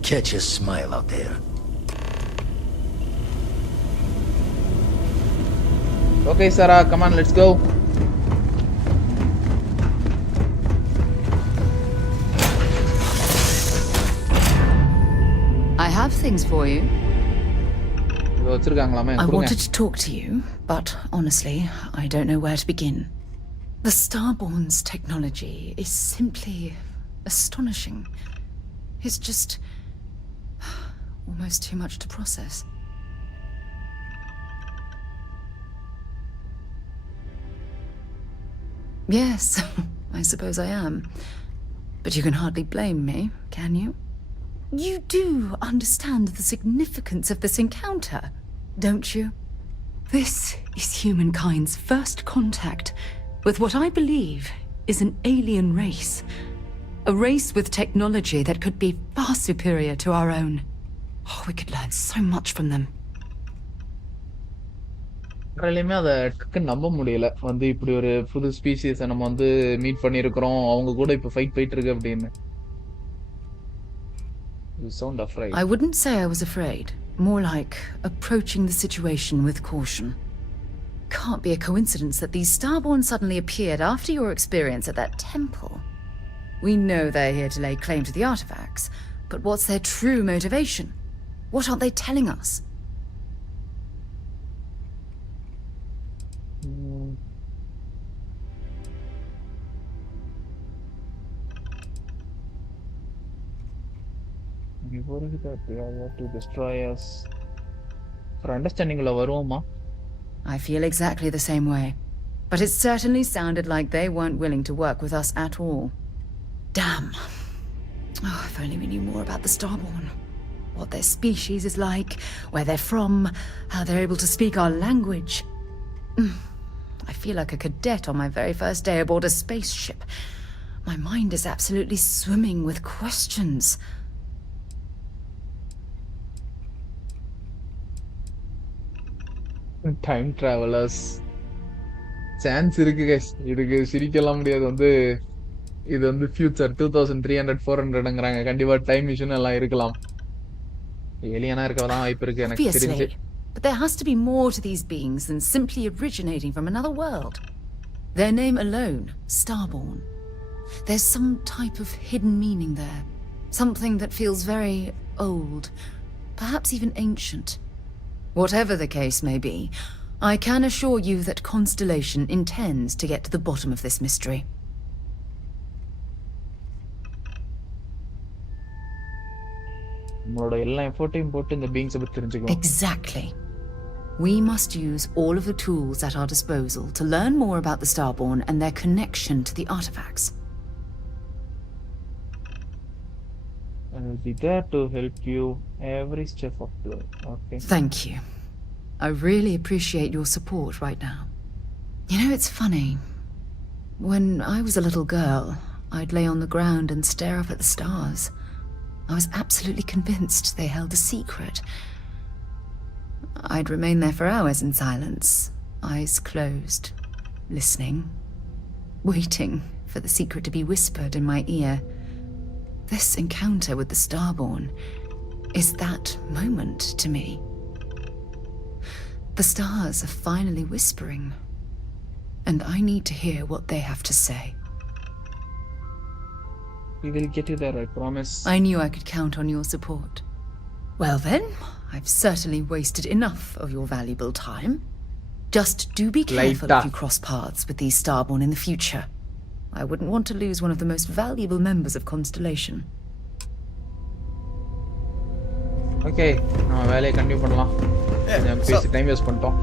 Catch a smile out there. Okay, Sarah, come on, let's go. I have things for you. I wanted to talk to you, but honestly, I don't know where to begin. The Starborn's technology is simply astonishing. It's just almost too much to process. Yes, I suppose I am. But you can hardly blame me, can you? You do understand the significance of this encounter, don't you? This is humankind's first contact with what I believe is an alien race. A race with technology that could be far superior to our own. Oh, we could learn so much from them. எல்லாரையுமே அதை டக்குன்னு நம்ப முடியல. வந்து இப்படி ஒரு புது ஸ்பீசிஸை நம்ம வந்து மீட் பண்ணியிருக்கிறோம், அவங்க கூட இப்போ ஃபைட் போயிட்டு இருக்கு அப்படின்னு. You sound afraid. I wouldn't say I was afraid. More like approaching the situation with caution. Can't be a coincidence that these Starborn suddenly appeared after your experience at that temple. We know they're here to lay claim to the artifacts, but what's their true motivation? What aren't they telling us? We worry that they are out to destroy us. For understanding la varuma. I feel exactly the same way. But it certainly sounded like they weren't willing to work with us at all. Damn. Oh, if only we knew more about the Starborn. what their species is like, where they're from, how they're able to speak our language. I feel like a cadet on my very first day aboard a spaceship. My mind is absolutely swimming with questions. Time travellers chance இருக்கு கைஸ். இதுக்கு சிரிக்கலாம் முடியாது. வந்து இது வந்து ஃபியூச்சர் 2300 400ங்கறாங்க. கண்டிப்பா time machine எல்லாம் இருக்கலாம். ஏலியனா இருக்க தான் வாய்ப்பு இருக்கு எனக்கு தெரிஞ்சு. Obviously, but there has to be more to these beings than simply originating from another world. Their name alone, Starborn. There's some type of hidden meaning there. Something that feels very old, perhaps even ancient. Whatever the case may be, I can assure you that Constellation intends to get to the bottom of this mystery. நம்மளோட எல்லா எஃபோர்ட்டையும் போட்டு இந்த பீயிங்ஸ் பத்தி தெரிஞ்சுக்கலாம். Exactly. We must use all of the tools at our disposal to learn more about the Starborn and their connection to the artifacts. I will be there to help you every step of the way. Okay. Thank you. I really appreciate your support right now. You know, it's funny. When I was a little girl, I'd lay on the ground and stare up at the stars. I was absolutely convinced they held a secret. I'd remain there for hours in silence, eyes closed, listening, waiting for the secret to be whispered in my ear. This encounter with the Starborn is that moment to me. The stars are finally whispering, and I need to hear what they have to say. We will get you there, I promise. I knew I could count on your support. Well then, I've certainly wasted enough of your valuable time. Just do be careful if you cross paths with these Starborn in the future. I wouldn't want to lose one of the most valuable members of Constellation. Okay, நம்ம வேலையை கண்டினியூ பண்ணலாம். கொஞ்சம் பேசி time waste பண்ணிட்டோம்.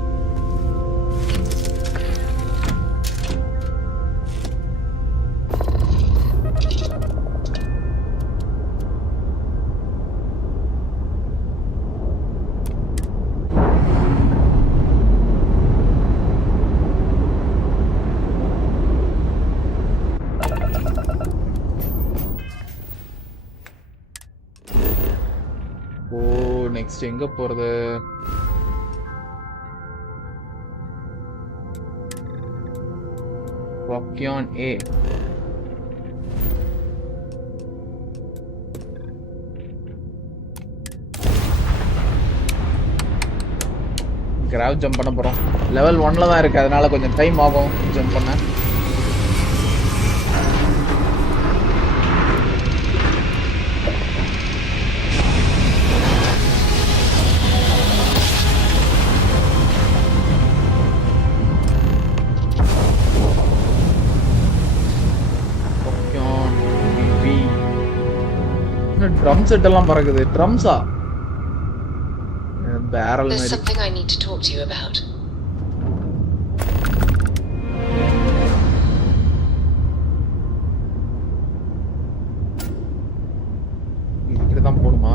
நெக்ஸ்ட் எங்க போறது? Procyon A. கிராவ் ஜம்ப் பண்ண போறோம். லெவல் 1ல தான் இருக்கு, அதனால கொஞ்சம் டைம் ஆகும் ஜம்ப் பண்ண. ட்ரம் செட் எல்லாம் பறக்குது. ட்ரம்ஸா? பேரல் மாதிரி. There's something I need to talk to you about. இதுக்கு தான் போணுமா?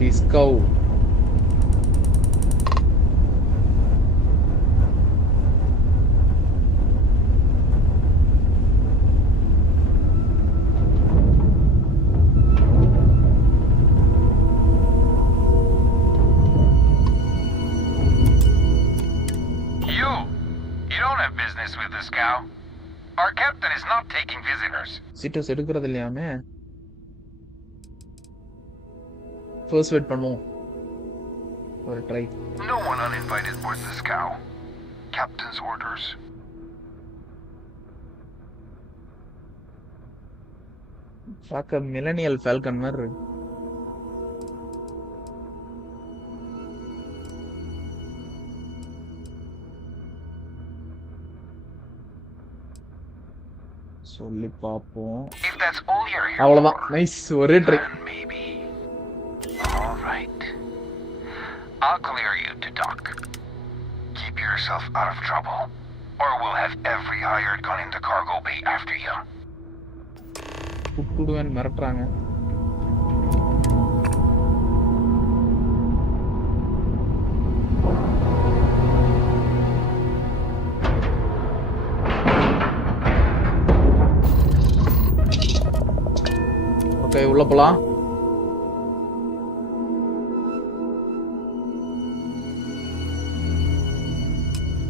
டிஸ்கவ். Our captain is not taking visitors. சீட்டஸ் எடுக்கிறது இல்லையாமே. ஃபர்ஸ்ட் வெயிட் பண்ணுவோம். ஒரு try. No one uninvited board the scow. Captain's orders. பார்க்க மிலேனியல் ஃபால்கன் மாதிரி இருக்கு. சொல்லி பாப்போம். அவ்வளவுதான். நைஸ். ஒரே try. All right. I'll clear you to dock. Keep yourself out of trouble, or we'll have every hired gun in the cargo bay after you. புட்டுடுவேன் மிரட்டுறாங்க. Okay உள்ள போலாம்.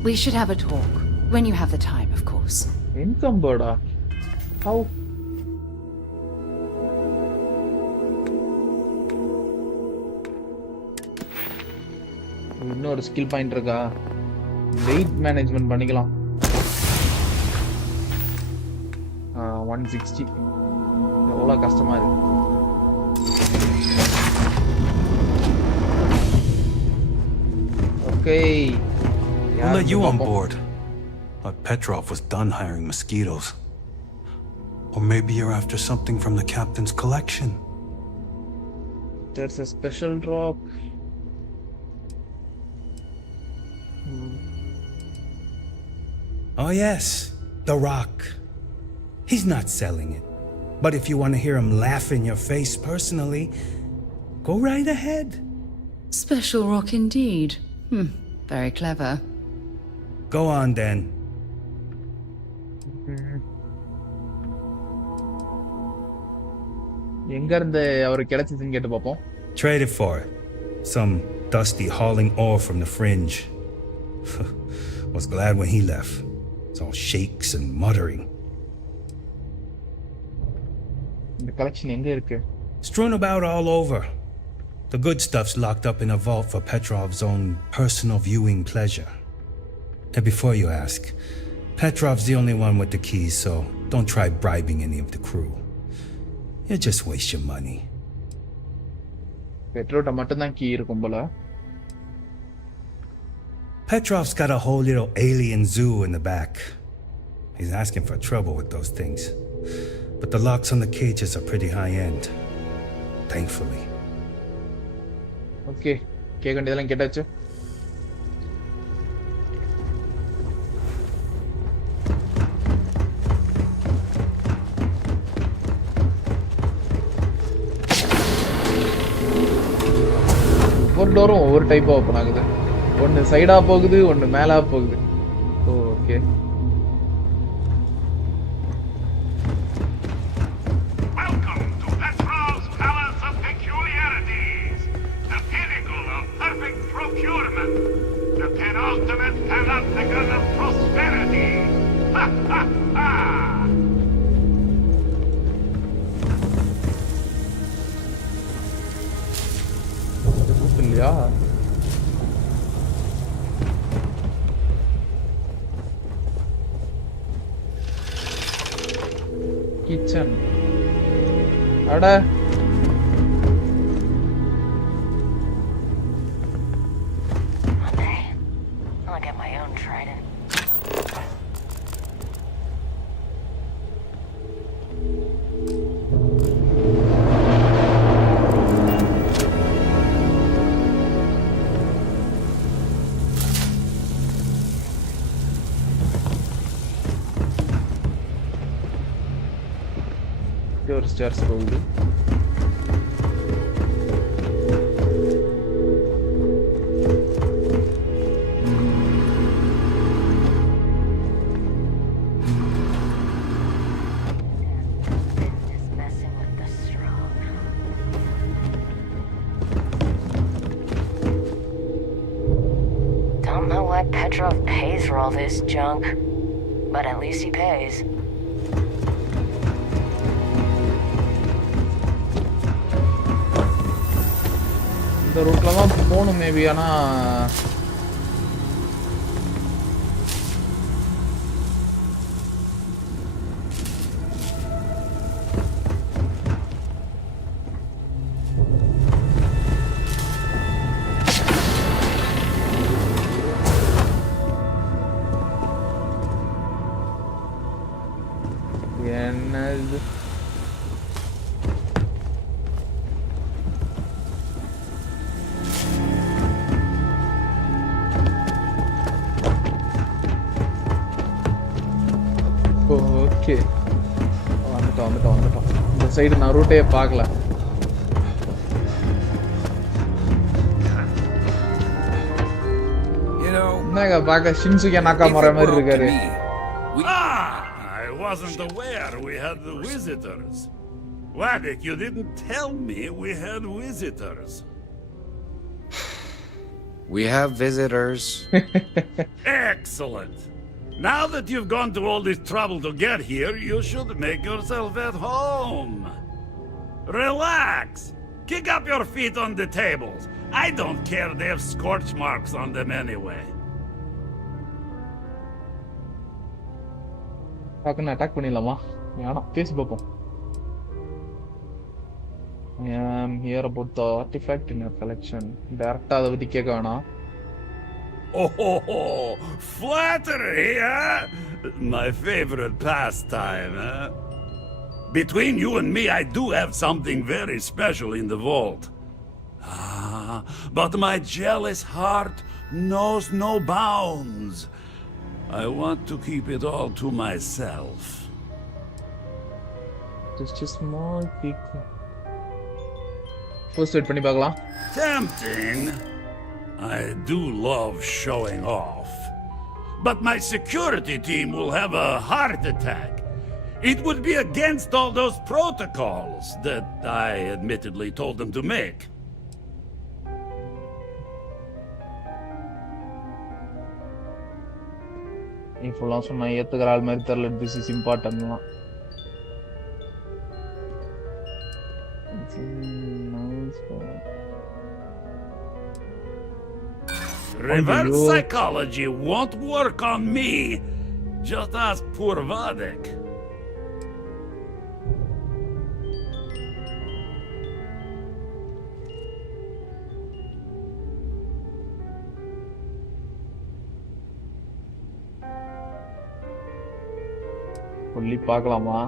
We should have a talk when you have the time, of course. Encumbered. How? இன்னொரு skill point இருக்கா? Wait management பண்ணிக்கலாம். 160 எவ்வளவு கஷ்டமா இருக்கு. Okay We'll let you on board. But Petrov was done hiring mosquitoes. Or maybe you're after something from the captain's collection. There's a special drop. Oh yes, the rock. He's not selling it. But if you want to hear him laugh in your face personally, go right ahead. Special rock indeed. Very clever. Go on then. எங்க இருந்து அவருக்கு கிடைச்சதுன்னு கேட்டு பாப்போம். Trade it for it. Some dusty hauling ore from the fringe. Was glad when he left. It's all shakes and muttering. இந்த கலெக்ஷன் எங்க இருக்கு? Strewn about all over. The good stuff's locked up in a vault for Petrov's own personal viewing pleasure. And before you ask, Petrov's the only one with the keys, so don't try bribing any of the crew. You'll just waste your money. பெட்ரோட்ட மட்டும் தான் கீ இருக்கும் போல. Petrov's got a whole little alien zoo in the back. He's asking for trouble with those things. But the locks on the cages are pretty high end. Thankfully. Okay கேட்க வேண்டியதெல்லாம் கேட்டாச்சு. ஒவ்வொரு டோரும் ஒவ்வொரு டைப்பா ஓப்பன் ஆகுது. ஒன்னு சைடா போகுது, ஒன்னு மேலா போகுது. ஓகே இல்லையா? கிச்சன் அட I'll get my own trident. ஒரு ஸ்டார்ஸ் போகுது. Don't know why Petrov pays for all this junk, but at least he pays. இந்த ரூட்ல தான் போகணும் மேபி. ஆனா என்னது ஓகே வந்துட்டோம். இந்த சைடு நான் ரூட்டே பார்க்கல. என்னங்க பார்க்க ஷின்சுகே நாகாமுரா மாதிரி இருக்காரு. I wasn't aware we had the visitors. Waddick, you didn't tell me we had visitors. We have visitors. Excellent. Now that you've gone to all this trouble to get here, you should make yourself at home. Relax. Kick up your feet on the tables. I don't care they have scorch marks on them anyway. டக்குன்னு அட்டாக் பண்ணிடலாமா? வேணாம், பேசி பார்ப்போம். I am here about the artifact in your collection. டைரக்டா அதை பத்தி கேட்க வேணாம். Oh, flattery, huh? My favorite pastime, huh? Between you and me, I do have something very special in the vault. But my jealous heart knows no bounds. I want to keep it all to myself. Just a small peek. First wait பண்ணி பார்க்கலாம். Tempting. I do love showing off. But my security team will have a heart attack. It would be against all those protocols that I admittedly told them to make. இப்போலாம் சொன்னா ஏத்துக்கிற ஆள் மாதிரி தெரியல. This is important. Reverse psychology won't work on me. Just ask poor Waddick. சொல்லி பார்க்கலாமா?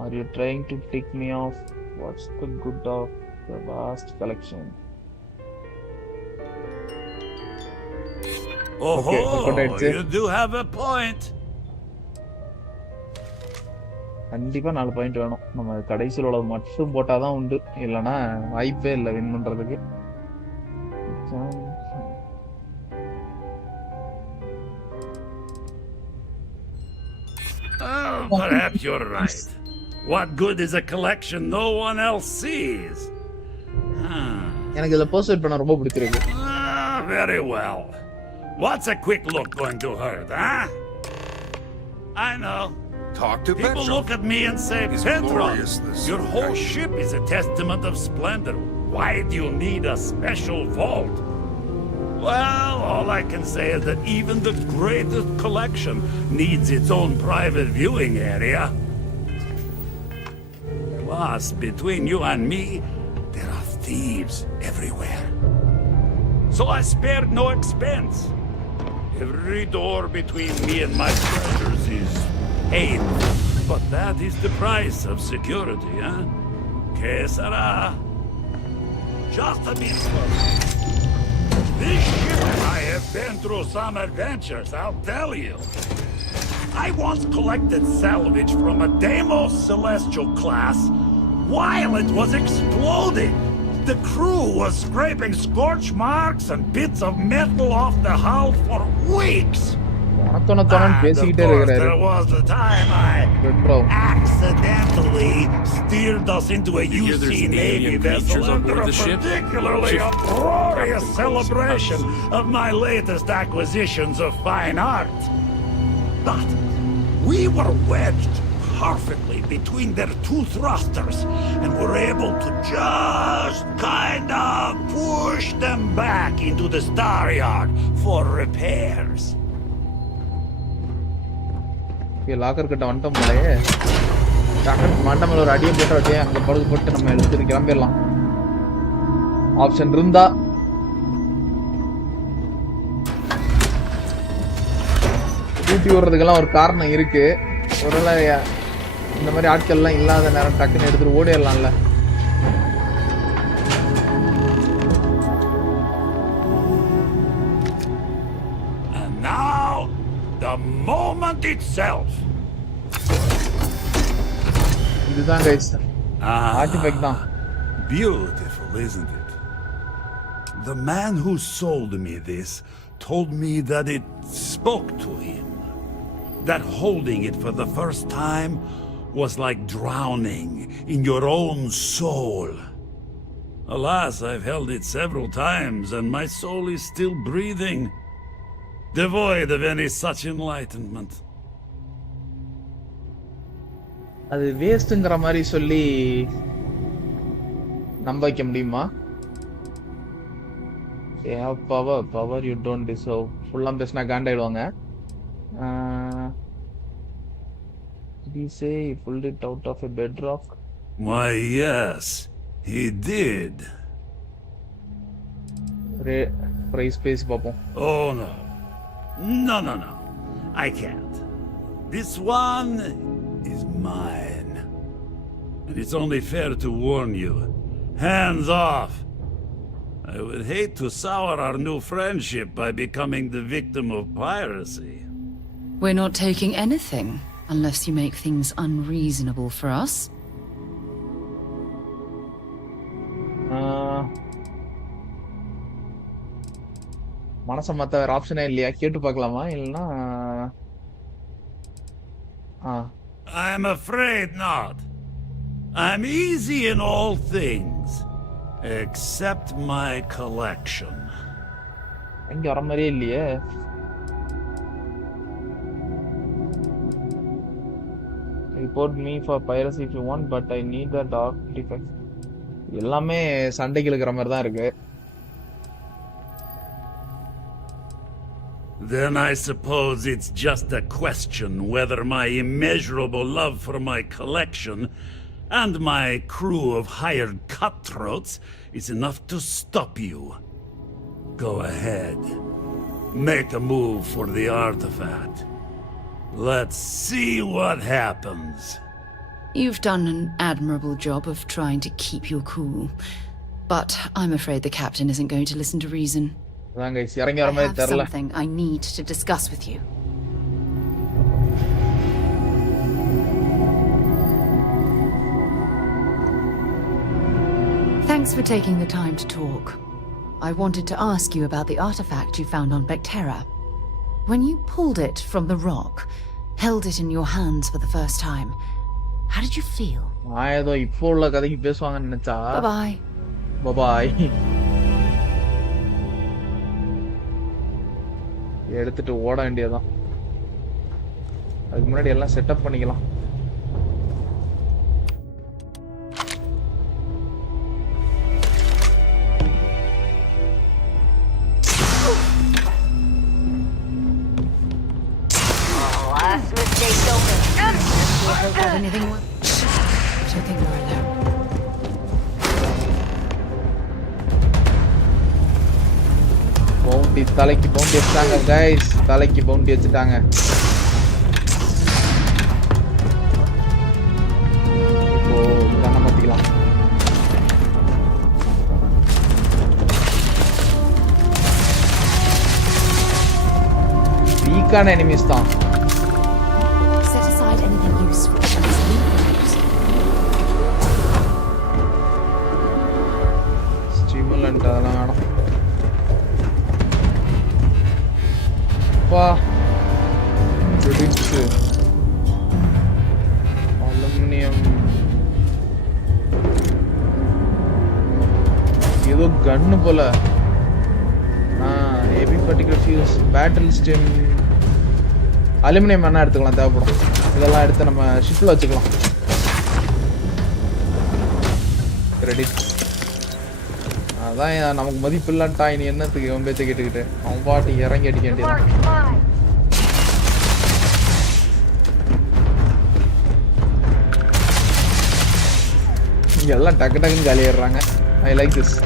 Are you trying to tick me off? What's the good of the vast collection? Oh, okay, you do have a point. கண்டிப்பா 4 பாயிண்ட் வேணும். நம்ம கடைசியில் உள்ள மட்டும் போட்டாதான் உண்டு, இல்லைன்னா வாய்ப்பே இல்லை வின் பண்றதுக்கு. Perhaps you're right. What good is a collection no one else sees? எனக்கு இதுல பர்சூட் பண்ண ரொம்ப பிடிச்சிருக்கு. Very well. What's a quick look going to hurt, huh? I know. Talk to People Petrov. look at me and say, Petrov, your whole ship is a testament of splendor. Why do you need a special vault? Well, all I can say is that even the greatest collection needs its own private viewing area. Plus, between you and me, there are thieves everywhere. So I spared no expense. Every door between me and my treasures is paid. But that is the price of security, huh? Que sera? Just a bit further. This ship and I have been through some adventures, I'll tell you. I once collected salvage from a Deimos Celestial class while it was exploding. The crew was scraping scorch marks and bits of metal off the hull for weeks. And of course, there was the time I accidentally steered us into a UC Navy vessel under a particularly uproarious celebration of my latest acquisitions of fine art. But we were wedged perfectly between their two thrusters and were able to just kind of push them back into the star yard for repairs. Locker கிட்ட வந்துட்டோம் போலயே. மண்டை மேல ஒரு அடியை போட்டு அப்படியே அங்க படுத்து போட்டு நம்ம எடுத்துட்டு கிளம்பிடலாம். ஆப்ஷன் இருந்தா ஊட்டி விடுறதுக்கெல்லாம் ஒரு காரணம் இருக்கு. ஒருவேளை இந்த மாதிரி ஆட்கள்லாம் இல்லாத நேரம் டக்குன்னு எடுத்துட்டு ஓடிடலாம்ல. And now the moment itself. இதுதான் கைஸ். ஆர்டிஃபெக்ட் தான். Beautiful, isn't it? The man who sold me this told me that it spoke to him. That holding it for the first time was like drowning in your own soul. Alas, I've held it several times, and my soul is still breathing, devoid of any such enlightenment. அது வேஸ்ட்ங்கற மாதிரி சொல்லி நம்ப வைக்க முடியுமா? Yeah, power you don't deserve. ஃபுல்லா பேசினா காண்டாயிடுவாங்க. Did he say he pulled it out of a bedrock? Why, yes, he did. Price space பாப்போம். Oh, no. No. I can't. This one is mine. And it's only fair to warn you. Hands off. I would hate to sour our new friendship by becoming the victim of piracy. We're not taking anything, unless you make things unreasonable for us. மனச மாத்த வேற ஆப்ஷனே இல்லையா? கேட்டு பார்க்கலாமா? இல்லனா I'm afraid not. I'm easy in all things, except my collection. எங்க வர மாதிரியே இல்லையே. Report me for piracy if you want, but I need the dark defense. எல்லாமே சண்டைக்கு இழுக்கிற மாதிரி தான் இருக்கு. Then I suppose it's just a question whether my immeasurable love for my collection and my crew of hired cutthroats is enough to stop you. Go ahead. Make a move for the artifact. Let's see what happens. You've done an admirable job of trying to keep your cool, but I'm afraid the captain isn't going to listen to reason. I have something I need to discuss with you. Thanks for taking the time to talk. I wanted to ask you about the artifact you found on Bactera. When you pulled it from the rock, held it in your hands for the first time, how did you feel? Bye-bye. Bye-bye. எடுத்துட்டு ஓட வேண்டியதான். அதுக்கு முன்னாடி எல்லாம் செட்டப் பண்ணிக்கலாம். Last mistake open. Got anything? I don't think we're alone. Bounty தலைக்கு பவுண்டி வச்சுட்டாங்க கைஸ். தலைக்கு பவுண்டி வச்சுட்டாங்க. இப்போ கண்ணை மாத்திக்கலாம். வீக்கான எனிமீஸ் தான். Set aside anything useful. Stimulant அதெல்லாம் வேணும். அலுமினியம் ஏதோ கன்னு போல. ஹெவி பார்ட்டிகல் ஃபியூஸ், பேட்டில் ஸ்டிம், அலுமினியம் வேணா எடுத்துக்கலாம் தேவைப்படும். இதெல்லாம் எடுத்து நம்ம ஷிப்ல வச்சுக்கலாம். கிரெடிட் அதான் நமக்கு மதிப்பு இல்லாட்டா இனி என்னத்துக்கு இவன் பேச்ச கேட்டுக்கிட்டு அவன் பாட்டு இறங்கி அடிக்க வேண்டியது. இங்க எல்லாம் டக்கு டக்குன்னு காலியாடுறாங்க. I like this.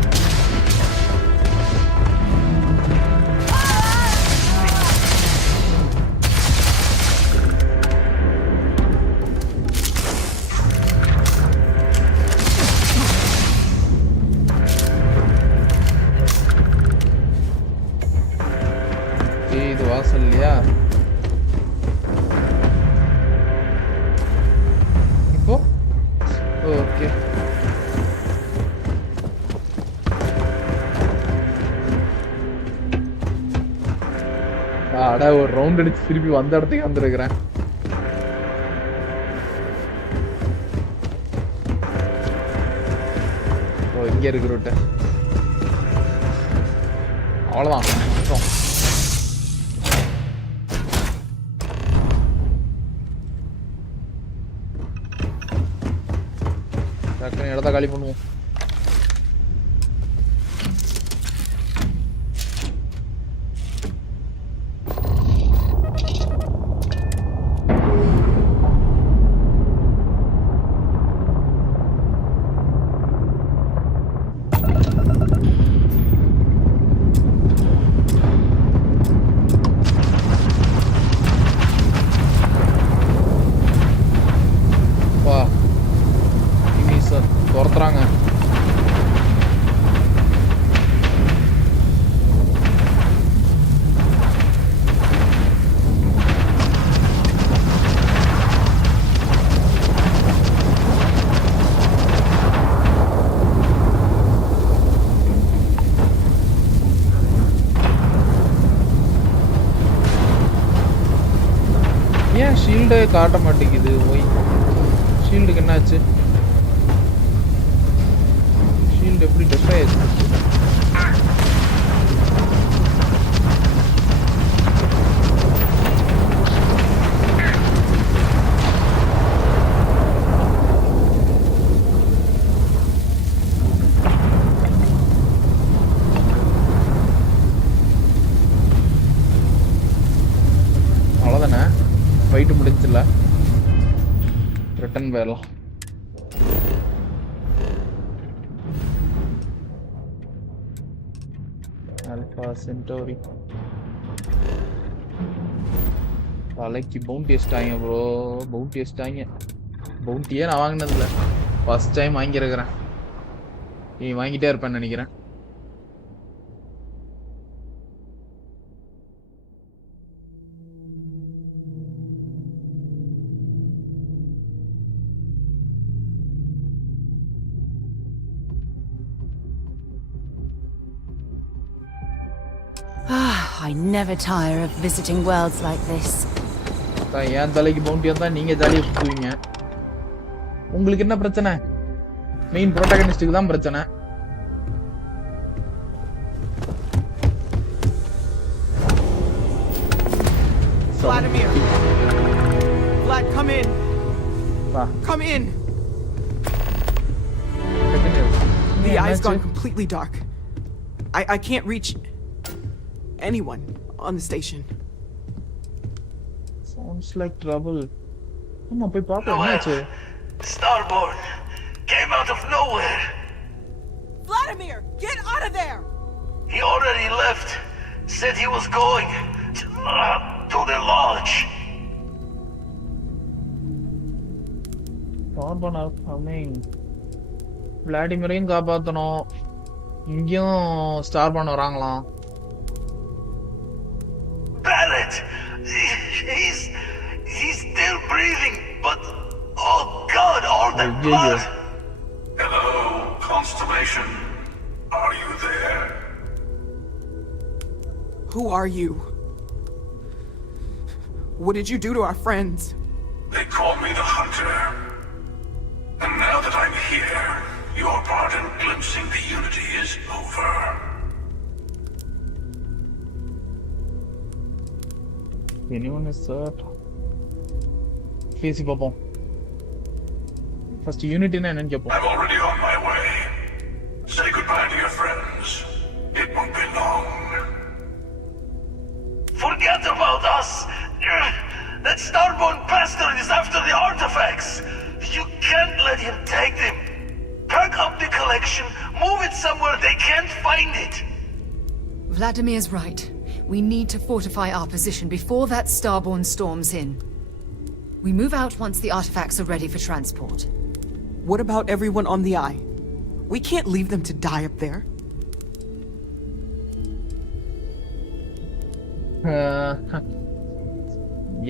இது வாசல் இல்லையா? இப்போ ஓகே. அட ஒரு ரவுண்ட் அடிச்சு திருப்பி வந்த இடத்துக்கு வந்திருக்கிறேன். இங்க இருக்கு ரூட். அவ்வளவுதான். டக்குனு இடத்த காலி பண்ணுவோம். துரத்துறாங்க. ஏன் ஷீல்டு காட்ட மாட்டேங்குது? ஒய் ஷீல்டுக்கு என்னாச்சு? ஷீல்டு எப்படி டெஸ்ட் ஆயிடுச்சு? அவ்வளோதானே, ஃபைட்டு முடிஞ்சில்ல, ரிட்டர்ன் போயிடலாம். Alpha Centauri. தலைக்கு பவுண்டி வச்சிட்டாங்க ப்ரோ, பவுண்டி வச்சிட்டாங்க. பவுண்டியே நான் வாங்கினதில்ல, ஃபர்ஸ்ட் டைம் வாங்கியிருக்கிறேன். நீ வாங்கிட்டே இருப்பேன்னு நினைக்கிறேன். I never tire of visiting worlds like this. என் தலைக்கு பவுண்டி வந்தா நீங்க ஜாலியா சுத்துவீங்க. உங்களுக்கு என்ன பிரச்சனை? மெயின் ப்ரோட்டகனிஸ்டுக்கு தான் பிரச்சனை. Vladimir. Vlad, come in. Come in. The eye's gone completely dark. I can't reach anyone on the station. Sounds like trouble. Come on, papa. Starborn came out of nowhere. Vladimir, get out of there! He already left. Said he was going to the lodge. Starborn are coming. Vladimiரையும் காப்பாத்தணும். இங்கேயும் Starborn வராங்களாம். Barrett! He's still breathing, but oh god, all that blood! Hello, Constellation. Are you there? Who are you? What did you do to our friends? They call me the Hunter. And now that I'm here, your part in glimpsing the Unity is over. Anyone is hurt? Face பாப்போம். First Unity னா என்னன்னு கேப்போம். I'm already on my way. Say goodbye to your friends. It won't be long. Forget about us! That Starborn bastard is after the artifacts! You can't let him take them! Pack up the collection, move it somewhere they can't find it! Vladimir's right. We need to fortify our position before that Starborn storms in. We move out once the artifacts are ready for transport. What about everyone on the Eye? We can't leave them to die up there.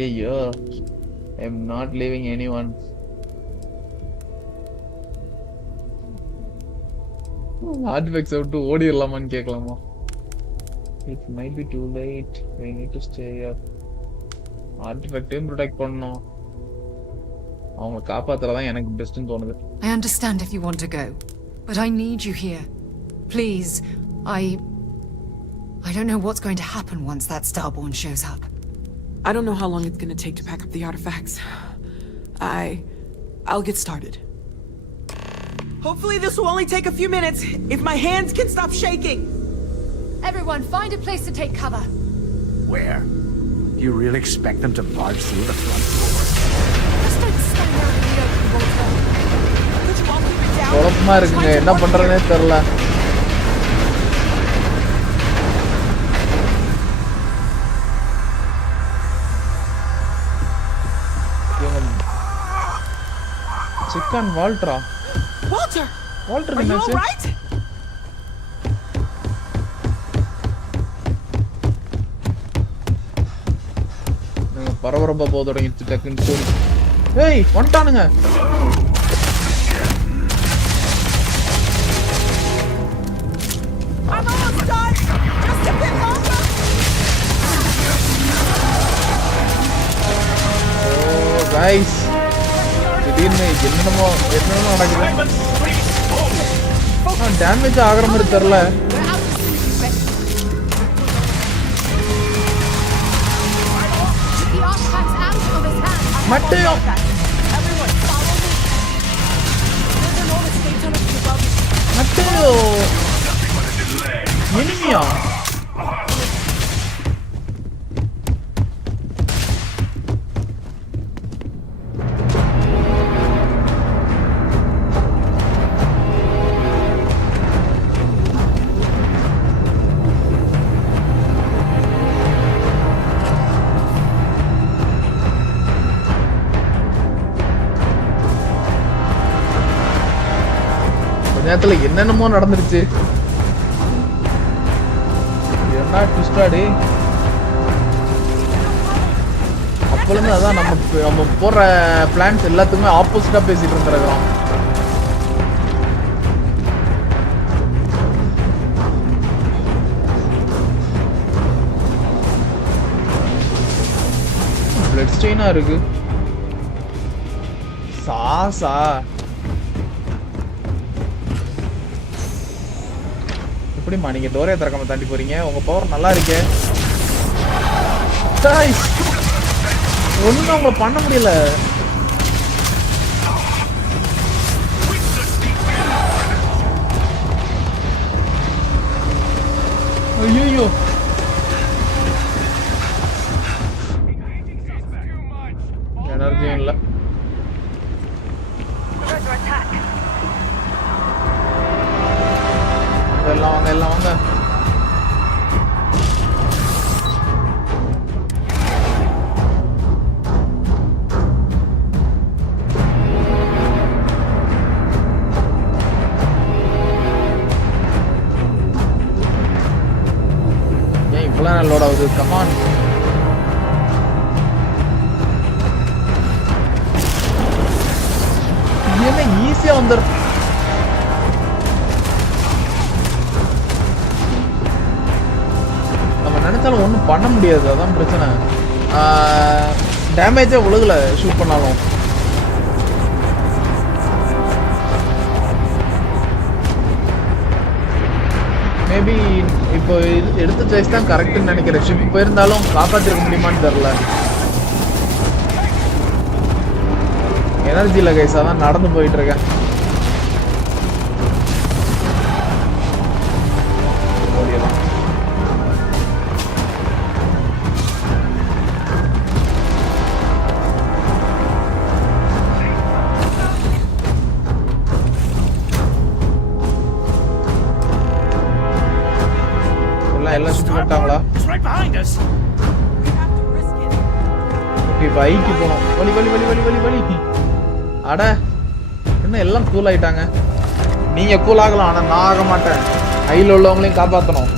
Yeah. I'm not leaving anyone. Artifacts out to ஓடிரலாமான்னு கேட்கலாமா? It might be too late. We need to stay up. Artifactையும் protect பண்ணணும். அவங்க காப்பாத்துறதான் எனக்கு பெஸ்ட்னு தோணுது. I understand if you want to go, But I need you here. Please, I don't know what's going to happen once that Starborn shows up. I don't know how long it's gonna take to pack up the artifacts. I'll get started. Hopefully this will only take a few minutes, if my hands can stop shaking! Everyone, find a place to take cover. Where? You really expect them to barge through the front door? Just don't stand out in the open, Walter. Could you all keep it down? குழப்பமா இருக்குங்க, என்ன பண்றதுனே தெரியல. Chicken Walter. Walter! Walter, are you all right? பரபரப்பா போக தொடங்கிடுச்சு டக்குன்னு சொல்லி. ஏய் வந்துட்டானுங்க. I'm almost done! Just a bit longer! Oh, guys. திடீர்னு என்னென்னமோ நடக்குது. டேமேஜ் ஆகிற மாதிரி தெரியல. Matteo! Matteo! Enigma! நேரத்துல என்னென்னமோ நடந்துருச்சு. என்ன ட்விஸ்டாடி. அப்போலேருந்து அதான் நம்ம போடுற பிளான்ஸ் எல்லாத்துக்குமே ஆப்போசிட்டா பேசிட்டு இருந்திருக்கிறோம். பிளட் ஸ்டெயினா இருக்கு. சாசா எப்படிமா நீங்க டோரே திறக்காம தாண்டி போறீங்க? உங்க பவர் நல்லா இருக்கே. ஒண்ணும் உங்களை பண்ண முடியல. ஐயோ எனர்ஜியும் இல்லை. எல்லாம் வாங்க எல்லாம் வாங்க. ஏன் இப்பெல்லாம் லோட் ஆகுது? கமான். என்ன ஈஸியா வந்துடும். நினைச்சாலும் ஒன்றும் பண்ண முடியாது. அதான் பிரச்சனை. டேமேஜே உலகல ஷூட் பண்ணாலும். மேபி இப்போ எடுத்த சாய்ஸ் தான் கரெக்ட்னு நினைக்கிறேன். ஷிப் போயிருந்தாலும் காப்பாற்றிருக்க முடியுமான்னு தெரியல. எனர்ஜி இல்லை கைஸ், அதான் நடந்து போயிட்டு இருக்கேன். ஓடியலாம். எல்லாம் சுத்தி விட்டாங்களா? ஓகே பைக்கு போனோம். வலி வலி வலி வலி வலி வலி. அட என்ன எல்லாம் கூல் ஆயிட்டாங்க. நீங்க கூல் ஆகலாம், ஆனா நான் ஆக மாட்டேன். ஐல உள்ளவங்களையும் காப்பாற்றணும்.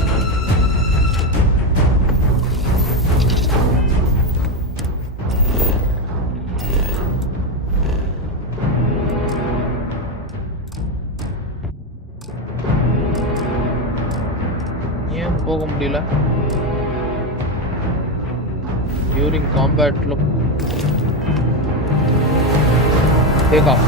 ஏன் போக முடியல? during combat look take off.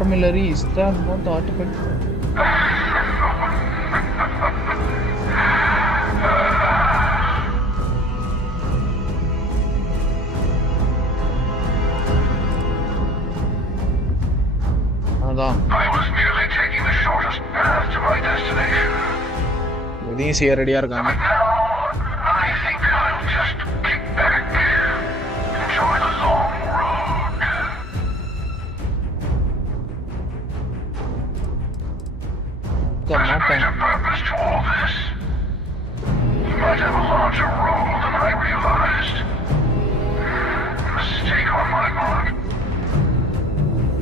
formulary is the not the artifact. I was merely taking the shortest path to my destination. These here ready இருக்காங்க. I think I'll just kick back, enjoy the long road. There's a greater purpose to all this. You might have a larger role than I realized. Mistake on my part.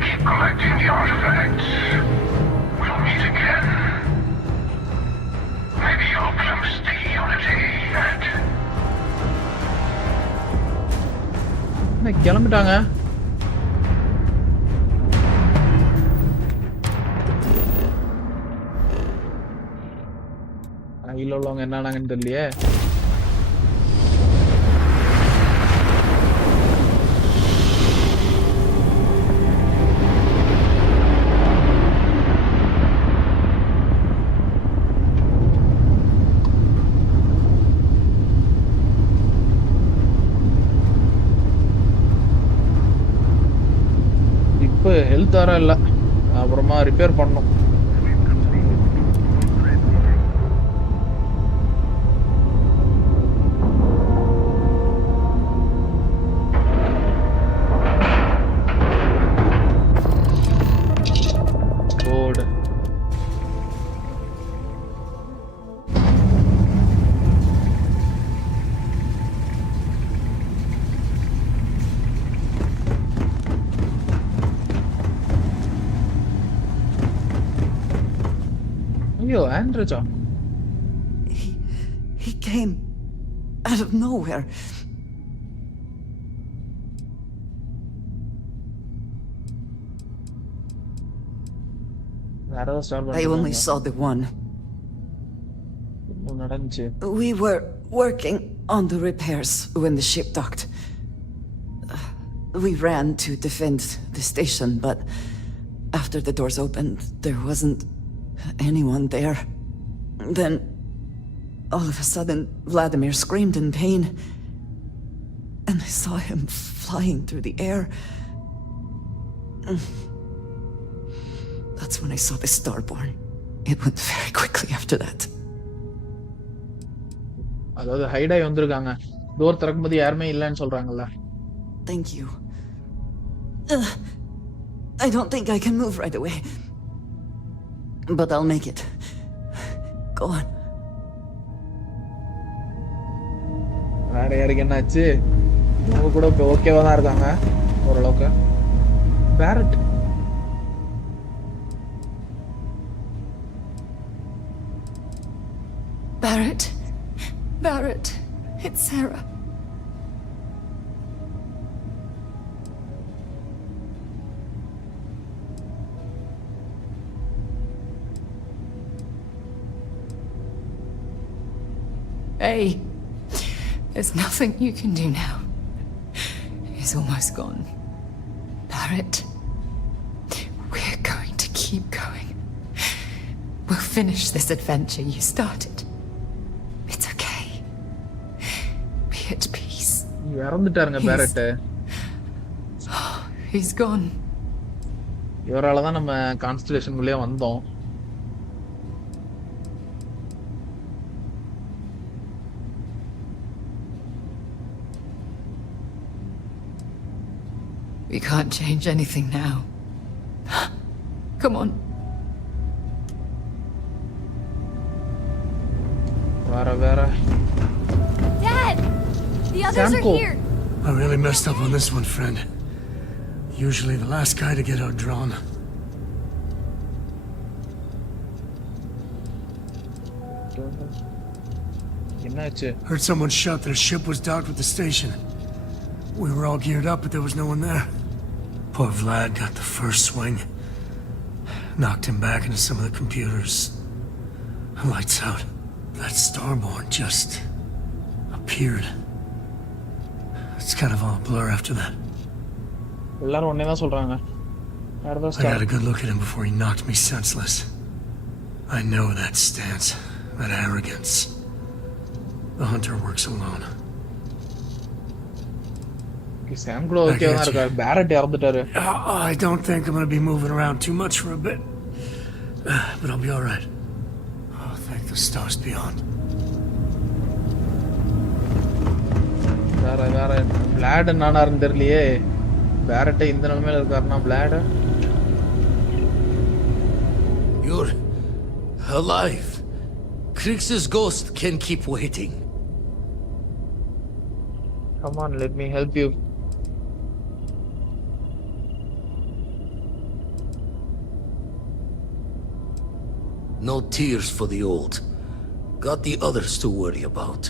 Keep collecting the artifacts. We'll meet again. Maybe you'll glimpse the unity yet. கிளம்பிட்டாங்க. இல்ல உள்ளவங்க என்னன்னாங்கன்னு தெரியலையே. ஹெல்த் வர இல்லை, அப்புறமா repair பண்ணணும். கோட் Andrew. He came out of nowhere. I only saw the one. We were working on the repairs when the ship docked. We ran to defend the station, but after the doors opened, there wasn't anyone there. Then, all of a sudden, Vladimir screamed in pain, and I saw him flying through the air. That's when I saw the Starborn. It went very quickly after that. அதாவது ஹைட் ஆகி வந்திருக்காங்க. டோர் திறக்கும்போது யாருமே இல்லைன்னு சொல்றாங்கல்ல. Thank you. I don't think I can move right away. But I'll make it. Go on. வேற யாருக்கு என்னாச்சு? அவங்க கூட இப்போ ஓகேவா தான் இருக்காங்க ஓரளவுக்கு. Barrett Barrett, it's Sarah. Hey, there's nothing you can do now. He's almost gone. Barrett, we're going to keep going. We'll finish this adventure you started. It's okay. Be at peace. இறந்துட்டாருங்க பேரட். He's gone. இவரால தான் நம்ம கான்ஸ்டலேஷனுக்குள்ளே வந்தோம். We can't change anything now. Come on. Vera. Dad! The others are here! I really messed up on this one, friend. Usually the last guy to get outdrawn. Heard someone shout that a ship was docked with the station. We were all geared up, but there was no one there. Poor Vlad got the first swing. Knocked him back into some of the computers. Lights out. That Starborn just appeared. It's kind of all a blur after that. எல்லாரும் ஒண்ணே தான் சொல்றாங்க. I got a good look at him before he knocked me senseless. I know that stance, that arrogance. The hunter works alone. I don't think I'm gonna be moving around too much for a bit. But I'll be alright. Oh, thank the stars beyond. Vlad நானாருன்னு தெரியலையே. Barrett இந்த நிலைமையில இருக்காருன்னா Vlad. You're alive. Krix's ghost can keep waiting. Come on, let me help you. No tears for the old. Got the others to worry about.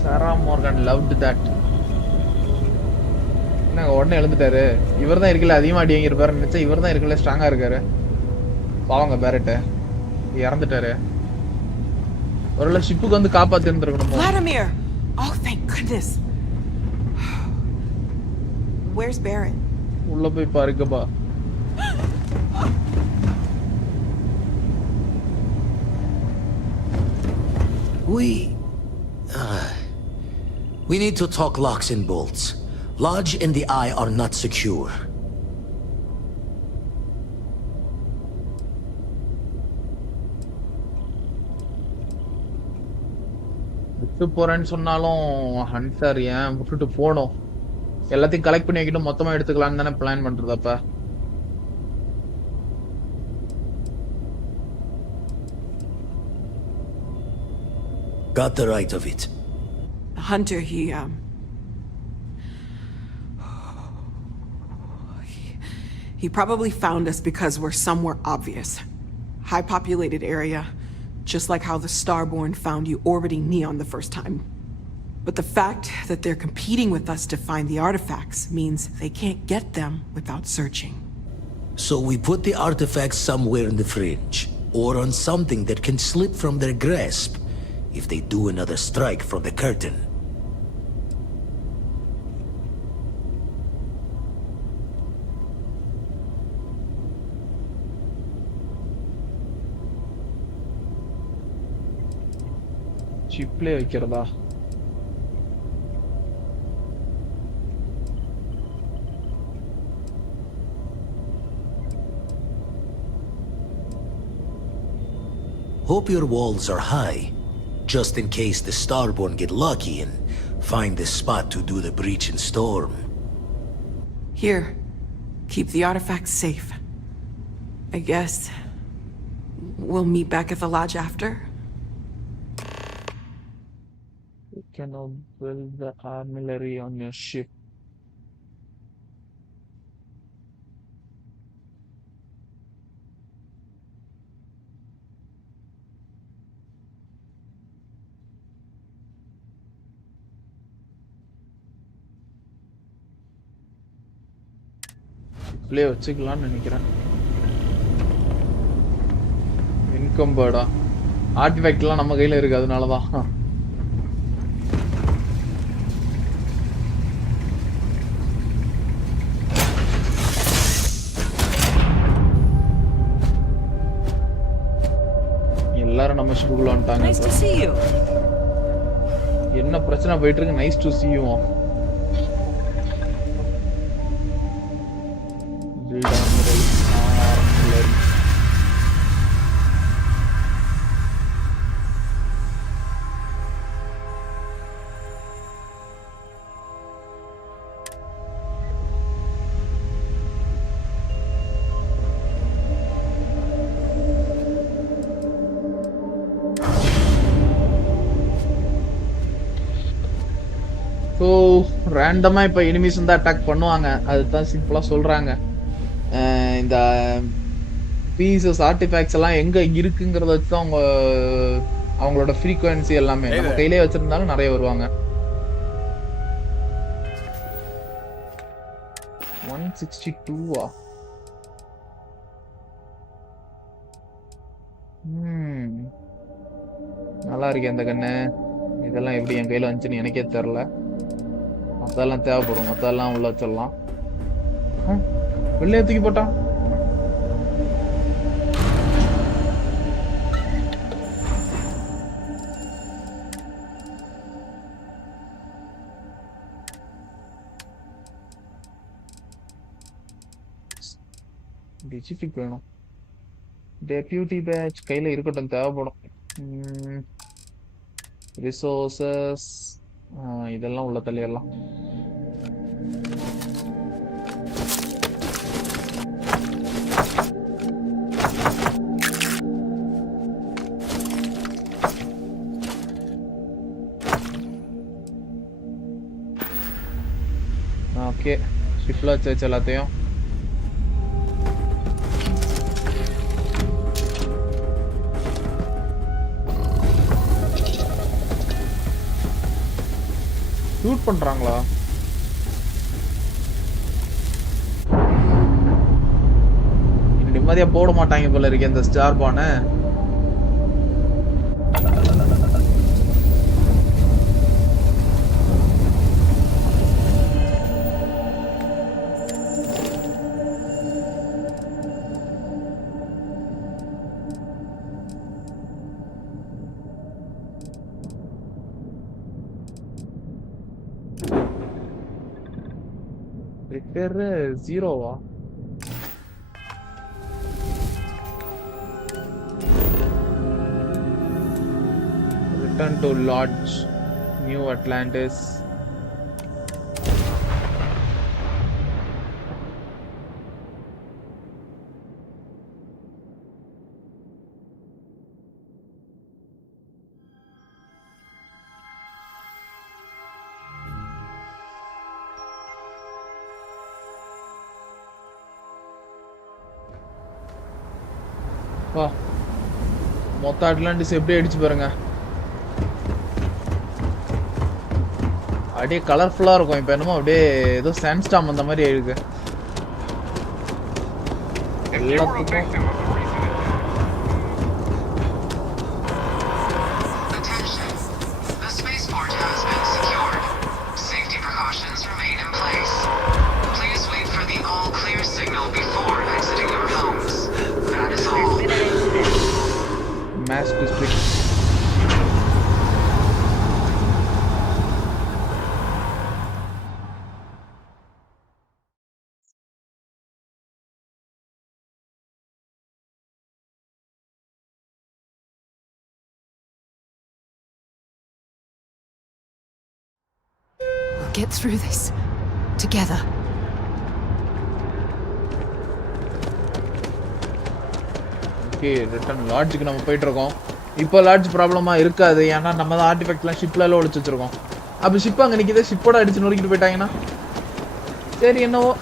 Sarah Morgan loved that. என்னங்க உடனே எழுந்துட்டாரு. இவர்தான் இருக்கல அதிகமா அடி வாங்கியிருப்பாரு நினைச்சா இவர்தான் இருக்கல ஸ்ட்ராங்கா இருக்காரு. பாவங்க பேரட் இறந்துட்டாரு. ஒருவேளை ஷிப்புக்கு வந்து காப்பாத்தி இருந்திருக்கணும். Vladimir. Oh, thank goodness. Where's Barrett? உள்ள போய் பாருங்கப்பா. We need to talk locks and bolts. Lodge and the Eye are not secure. விட்டு போறேன்னு சொன்னாலும் ஹண்டர் ஏன் விட்டுட்டு போனோம். எல்லாத்தையும் கலெக்ட் பண்ணி வைக்கிட்டு மொத்தமா எடுத்துக்கலாம்னு தானே பிளான் பண்றது அப்ப. Got the right of it. Hunter, he probably found us because we're somewhere obvious. High populated area, just like how the Starborn found you orbiting Neon the first time. But the fact that they're competing with us to find the artifacts means they can't get them without searching. So we put the artifacts somewhere in the fringe, or on something that can slip from their grasp if they do another strike from the curtain. சிப்லே வைக்கிறதா? Hope your walls are high, just in case the Starborn get lucky and find the spot to do the breach and storm. Here, keep the artifacts safe. I guess we'll meet back at the lodge after. You cannot build the artillery on your ship. Play வச்சுக்கலாம்னு நினைக்கிறேன். இன்கம் பேர்டா ஆர்டிஃபேக்ட்லாம் நம்ம கையில இருக்கு, அதனாலதான். எல்லாரும் நம்ம ஷிப்புக்குள்ள வந்துட்டாங்க. என்ன பிரச்சனை போயிட்டு இருக்கு? Nice to see you. So ரேண்டமாக இப்போ எனிமீஸ் வந்து அட்டாக் பண்ணுவாங்க, அதுதான் சிம்பிளாக சொல்கிறாங்க. இந்த பீசஸ் ஆர்டிஃபேக்ட்ஸ் எல்லாம் எங்கே இருக்குங்கிறத வச்சு தான் அவங்களோட ஃப்ரீக்வன்சி எல்லாமே நம்ம கையிலே வச்சுருந்தாலும் நிறைய வருவாங்க. 162 நல்லா இருக்கு அந்த கண்ணு. இதெல்லாம் எப்படி என் கையில் வந்துச்சுன்னு எனக்கே தெரில. அதெல்லாம் தேவைப்படும், அதெல்லாம் உள்ள வச்சிடலாம். வெளியே தூக்கி போட்டான். டிஜிபிக் வேணும். டெபியூட்டி பேட்ச் கையில இருக்கட்டும், தேவைப்படும். ரிசோர்சஸ் இதெல்லாம் உள்ள தள்ளிடலாம். ஓகே, ஷிப்ல வச்சு எல்லாத்தையும். ஷூட் பண்றாங்களா? நிம்மதியா போட மாட்டாங்க போல இருக்கு இந்த ஸ்டார்பான. ரிப்பேர் 0வா? Return to Lodge, New Atlantis. வா, மொத்த அட்லாண்டிஸ் எப்படி அடிச்சு பாருங்க. அப்படியே கலர்ஃபுல்லா இருக்கும். இப்ப என்னமோ அப்படியே ஏதோ சாண்ட்ஸ்டார்ம் அந்த மாதிரி இருக்கு எல்லாத்துக்கும். Mass district. We'll get through this together. Okay, return லாட்ஜுக்கு நம்ம போயிட்டு இருக்கோம். இப்போ லாட்ஜ் ப்ராப்ளமா இருக்காது, ஏன்னா நம்ம தான் ஆர்டிஃபெக்ட்லாம் ஷிப்ல எல்லாம் ஒழிச்சு வச்சிருக்கோம். அப்ப ஷிப் அங்க நிக்குது, ஷிப்போட அடிச்சு நொறுக்கிட்டு போயிட்டாங்கன்னா சரி என்னவோ.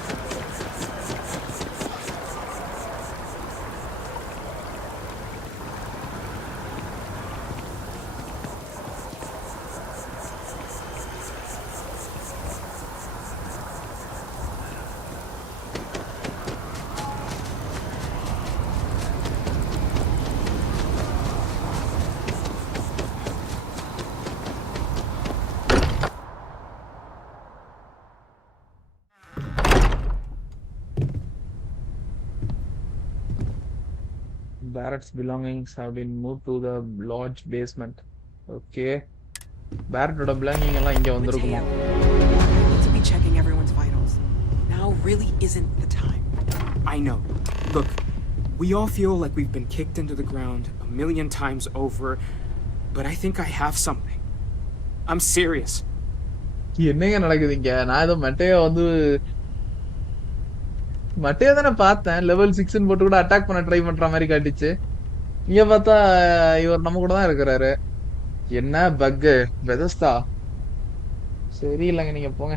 Barrett's belongings have been moved to the lodge basement. Okay. Barrettோட belonging எல்லாம் இங்க வந்திருக்குமா? I need to be checking everyone's vitals. Now really isn't the time. I know. Look, we all feel like we've been kicked into the ground a million times over, but I think I have something. I'm serious. என்னங்க நடக்குது இங்க? நான் ஏதோ மட்டையை தானே பார்த்தேன். லெவல் 6 போட்டு கூட அட்டாக் பண்ண ட்ரை பண்ற மாதிரி காட்டிச்சு. இங்க பார்த்தா இவர் நம்ம கூட தான் இருக்கிறாரு. என்ன பக்கு பெதஸ்தா? சரி இல்லங்க, நீங்க போங்க.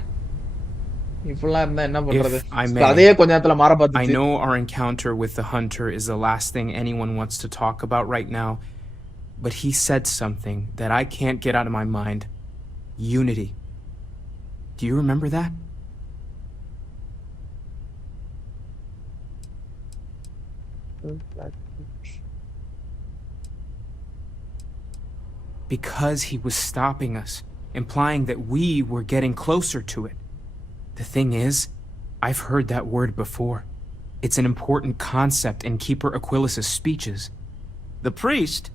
இப்பெல்லாம் இருந்தா என்ன பண்றது? அதையே கொஞ்ச நேரத்துல மாற பார்த்துச்சு. I know our encounter with the hunter is the last thing anyone wants to talk about right now, but he said something that I can't get out of my mind. Unity. Do you remember that? Because he was stopping us, implying that we were getting closer to it. The thing is, I've heard that word before. It's an important concept in Keeper Aquilas's speeches. The priest?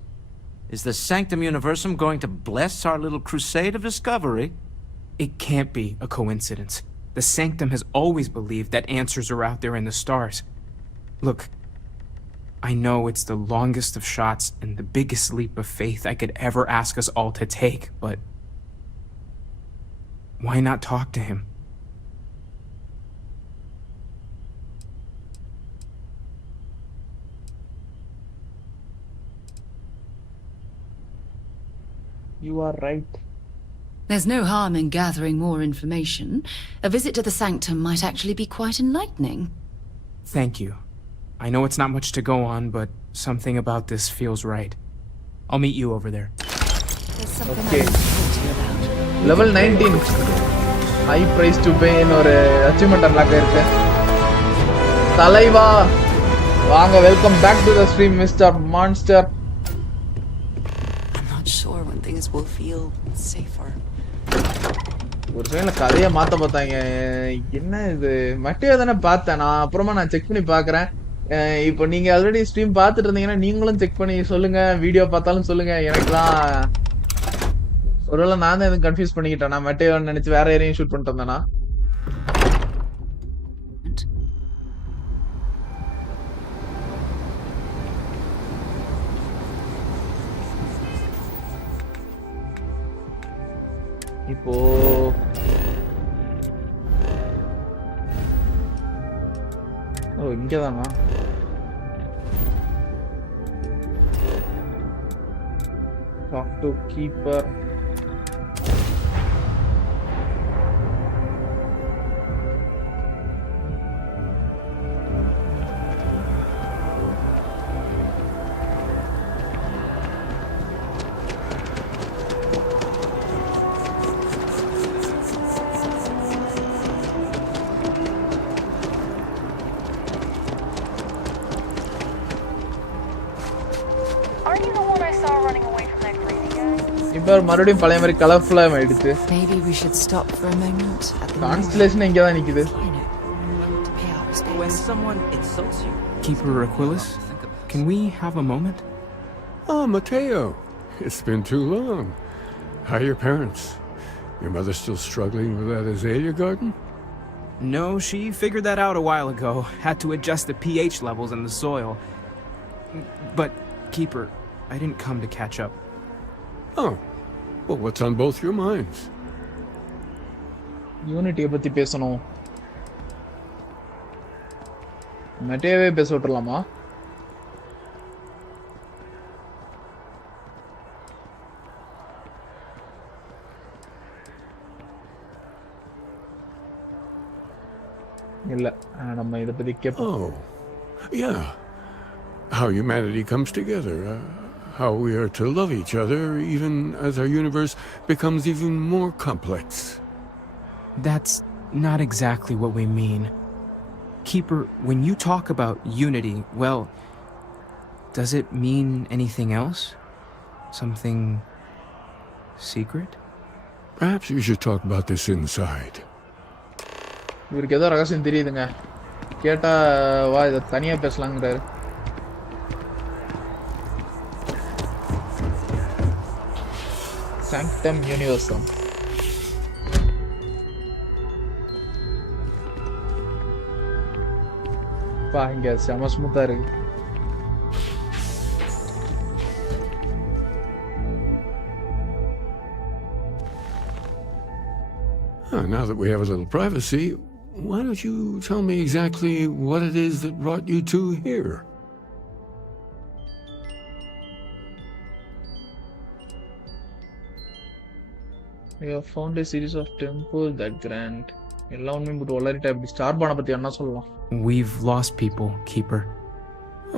Is the Sanctum Universum going to bless our little crusade of discovery? It can't be a coincidence. The Sanctum has always believed that answers are out there in the stars. Look, I know it's the longest of shots and the biggest leap of faith I could ever ask us all to take, but why not talk to him? You are right. There's no harm in gathering more information. A visit to the Sanctum might actually be quite enlightening. Thank you. I know it's not much to go on, but something about this feels right. I'll meet you over there. Okay. Level 19. High price to pay in ஒரு achievement unlock இருக்கு. தலைவா வாங்க, welcome back to the stream, Mr. Monster. I'm not sure when things will feel safer. ஒரு சைடுல கதையை மாத்த பார்த்தாங்க. என்ன இது மட்டியோ தானே பார்த்தேன் நான். அப்புறமா நான் செக் பண்ணி பார்க்குறேன். இப்போ நீங்க ஆல்ரெடி ஸ்ட்ரீம் பார்த்துட்டு இருந்தீங்கன்னா நீங்களும் செக் பண்ணி சொல்லுங்க. வீடியோ பார்த்தாலும் சொல்லுங்க. எனக்குலாம் ஒருவேளை நான் தான் எதுவும் கன்ஃபியூஸ் பண்ணிக்கிட்டேன். நான் மட்டியோன்னு நினைச்சு வேற யாரையும் ஷூட் பண்ணிட்டு வந்தேனா? இப்போ இங்கதானா? Talk to keeper. மறுபடியும் பழைய மாதிரி கலர்ஃபுல்லா ஆயிடுச்சு. Maybe we should stop for a moment. Constellation இங்க தான் நிக்குது. When someone insults you. Keeper Aquilas, can we have a moment? Oh, Mateo. It's been too long. How are your parents? Your mother still struggling with that azalea garden? No, she figured that out a while ago. Had to adjust the pH levels in the soil. But, Keeper, I didn't come to catch up. Oh. Well, what's on both your minds? யூனிட்டியை பத்தி பேசணும். மெட்டேவே பேச விட்டுறலாமா? இல்ல நம்ம இத பத்தி கேப்போம். Oh. Yeah. How humanity comes together. How we are to love each other even as our universe becomes even more complex. That's not exactly what we mean. Keeper, when you talk about unity, well, does it mean anything else? Something secret? Perhaps we should talk about this inside. இவருக்கு ஏதோ ரகசியம் தெரியுதுங்க. கேட்டா வா இத தனியா பேசலாம்ங்கறாரு. Sanctum Universum. பாருங்க செம ஸ்மூத்தா இருக்கு. Now that we have a little privacy, why don't you tell me exactly what it is that brought you two here? We have found a series of temples that grant. எல்லாம் உண்மையும் போட்டு வளரிட்ட அப்படி ஸ்டார்பானை பத்தி என்ன சொல்லலாம்? We've lost people, Keeper.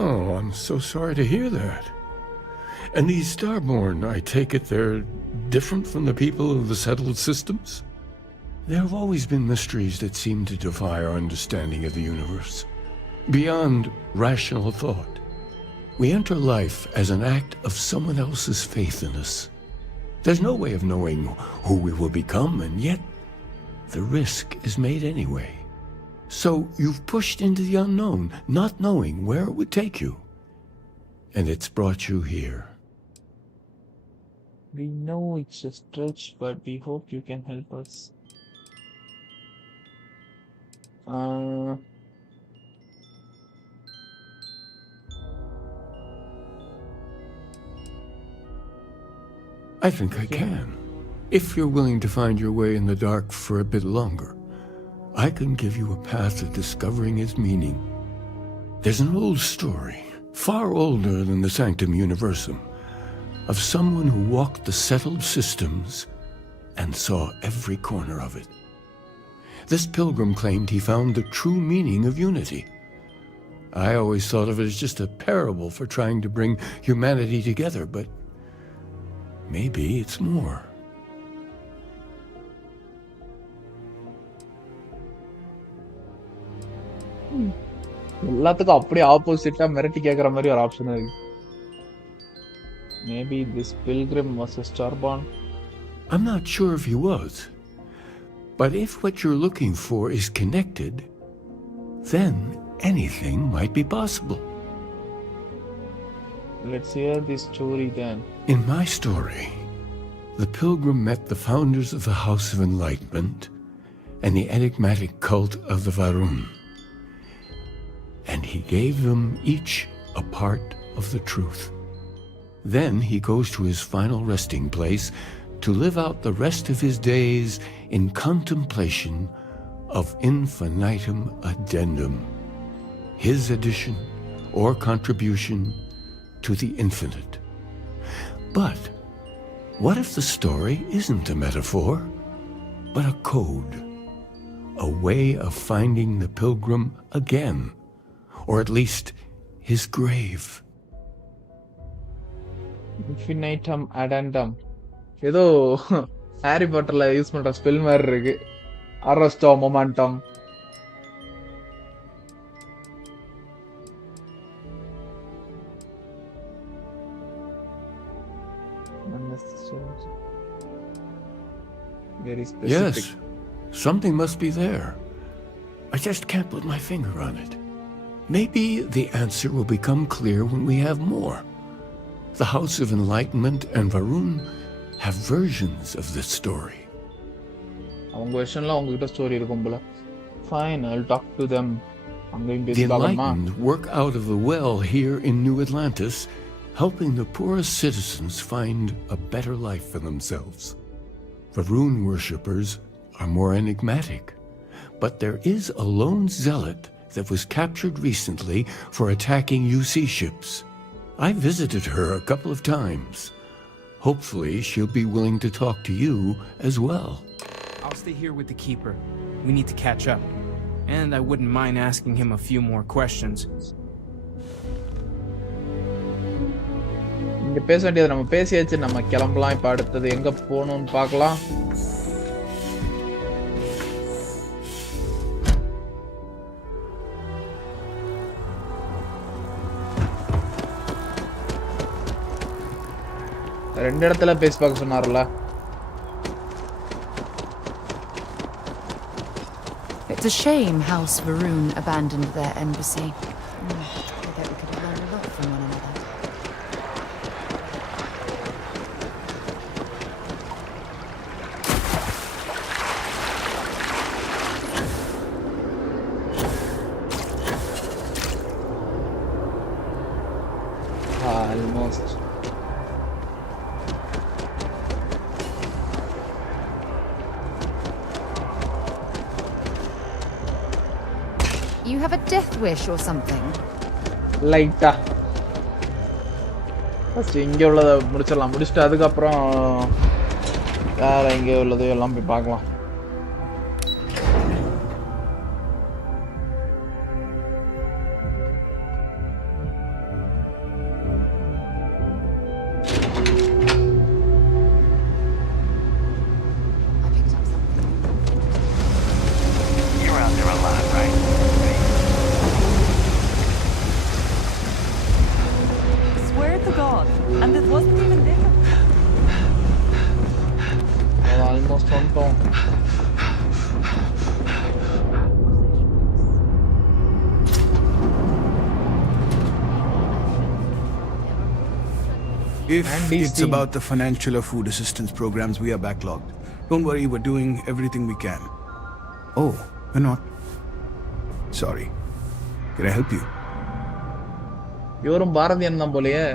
Oh, I'm so sorry to hear that. And these Starborn, I take it they're different from the people of the settled systems? There have always been mysteries that seem to defy our understanding of the universe. Beyond rational thought, we enter life as an act of someone else's faith in us. There's no way of knowing who we will become, and yet the risk is made anyway. So you've pushed into the unknown, not knowing where it would take you. And it's brought you here. We know it's a stretch, but we hope you can help us. I think I can. If you're willing to find your way in the dark for a bit longer, I can give you a path to discovering its meaning. There's an old story, far older than the Sanctum Universum, of someone who walked the settled systems and saw every corner of it. This pilgrim claimed he found the true meaning of unity. I always thought of it as just a parable for trying to bring humanity together, but maybe it's more. எல்லாத்துக்கும் அப்படியே ஆப்போசிட்டா மிரட்டி கேக்குற மாதிரி ஒரு ஆப்ஷன் இருக்கு. Maybe this pilgrim was a Starborn. I'm not sure if he was. But if what you're looking for is connected, then anything might be possible. Let's hear this story then. In my story, the pilgrim met the founders of the House of Enlightenment and the enigmatic cult of the Varun. And he gave them each a part of the truth. Then he goes to his final resting place to live out the rest of his days in contemplation of infinitum addendum, his addition or contribution to the infinite. But what if the story isn't a metaphor, but a code, a way of finding the pilgrim again, or at least his grave? Infinitum addendum. ஏதோ ஹாரி பாட்டர்ல யூஸ் பண்ற ஸ்பெல் மாதிரி இருக்கு. அரஸ்டோ momentum. Very specific. Yes, something must be there. I just can't put my finger on it. Maybe the answer will become clear when we have more. The House of Enlightenment and Varun have versions of this story. அவங்க வெர்ஷன்ல உங்ககிட்ட ஸ்டோரி இருக்கும் போல. Fine, I'll talk to them. The Enlightened work out of the well here in New Atlantis, helping the poorest citizens find a better life for themselves. Varun worshippers are more enigmatic, but there is a lone zealot that was captured recently for attacking UC ships. I visited her a couple of times. Hopefully, she'll be willing to talk to you as well. I'll stay here with the Keeper. We need to catch up. And I wouldn't mind asking him a few more questions. இங்க பேச வேண்டியது நம்ம பேசியாச்சு. நம்ம கிளம்பலாம். இப்ப அடுத்தது எங்க போகணும்னு பார்க்கலாம். ரெண்டு இடத்துல பேசி பார்க்க சொன்னார்ல. It's a shame House Varun abandoned their embassy. I bet we could have learned a lot from one another. Almost. You have a death wish or something? லைட்டா. ஃபர்ஸ்ட் இங்க உள்ளத முடிச்சிடலாம். முடிச்சிட்டு அதுக்கப்புறம் வேற இங்க உள்ளது எல்லாம் போய் பார்க்கலாம். You're out there alive, right? Swear to God, and it wasn't even there. Almost வந்துட்டோம். If it's about the financial or food assistance programs, we are backlogged. Don't worry, we're doing everything we can. Oh, we're not. Sorry. Can I help you? இவரும் பாரதியன் தான் போலயே.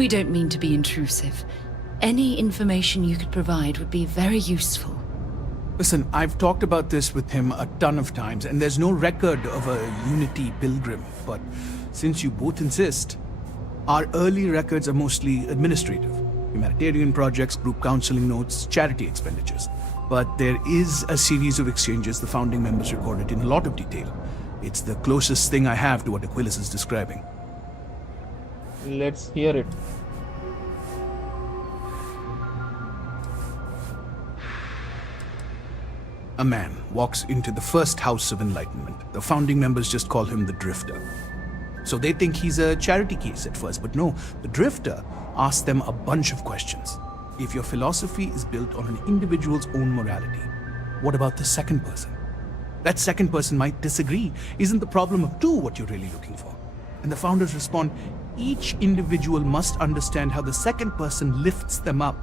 We don't mean to be intrusive. Any information you could provide would be very useful. Listen, I've talked about this with him a ton of times, and there's no record of a Unity pilgrim. But since you both insist, our early records are mostly administrative. Humanitarian projects, group counseling notes, charity expenditures. But there is a series of exchanges the founding members recorded in a lot of detail. It's the closest thing I have to what Aquilus is describing. Let's hear it. A man walks into the first house of enlightenment. The founding members just call him the Drifter. So they think he's a charity case at first, but no, the Drifter asks them a bunch of questions. If your philosophy is built on an individual's own morality, what about the second person? That second person might disagree. Isn't the problem of two what you're really looking for? And the founders respond, each individual must understand how the second person lifts them up.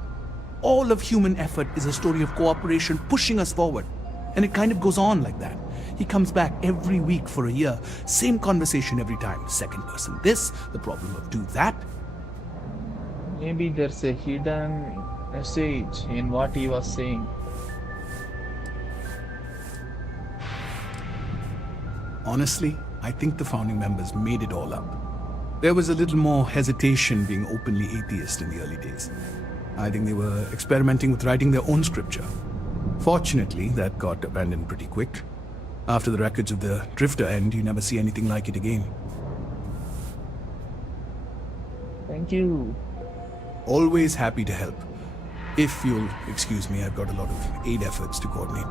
All of human effort is a story of cooperation pushing us forward. And it kind of goes on like that. He comes back every week for a year. Same conversation every time. Second person this, the problem of two that. Maybe there's a hidden message in what he was saying. Honestly, I think the founding members made it all up. There was a little more hesitation being openly atheist in the early days. I think they were experimenting with writing their own scripture. Fortunately, that got abandoned pretty quick. After the records of the Drifter end, you never see anything like it again. Thank you. Always happy to help. If you'll excuse me, I've got a lot of aid efforts to coordinate.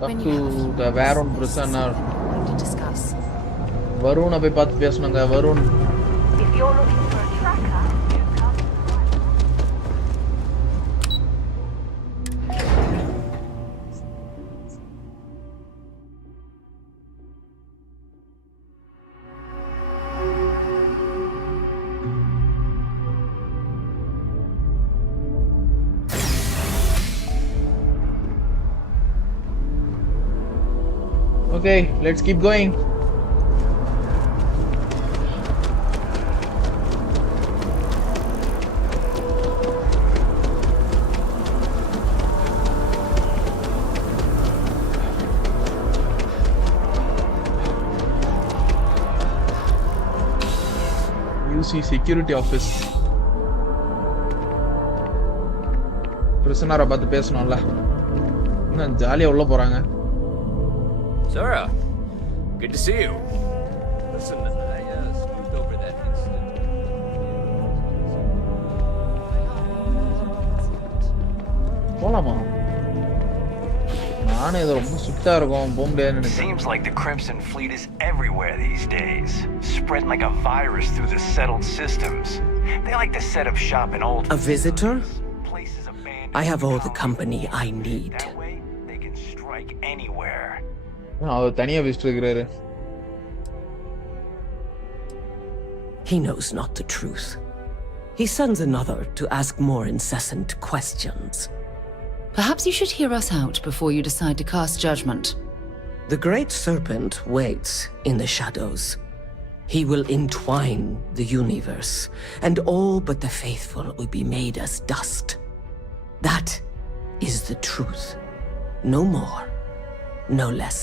Up to the Varun prisoner. To discuss. Varun abhi paathu pesunanga. Varun. If you're looking for a tracker, you come. Okay, let's keep going. UC security office. Prisoner about the பேசணும்ல. இன்னும் ஜாலியா உள்ள போறாங்க. Sarah, good to see you. Listen, I smoothed over that incident. போலாமா? நானே ஏதோ ரொம்ப சுத்தா இருக்கும் போக முடியாதுன்னு நினைச்சேன். Seems like the Crimson Fleet is everywhere these days, spreading like a virus through the settled systems. They like to set up shop in old. A visitor? I have all the company I need. That way, they can strike anywhere. அவர் தனியா பேசிட்டு இருக்காரு. He knows not the truth. He sends another to ask more incessant questions. Perhaps you should hear us out before you decide to cast judgment. The Great Serpent waits in the shadows. He will entwine the universe, and all but the faithful will be made as dust. That is the truth. No more, no less.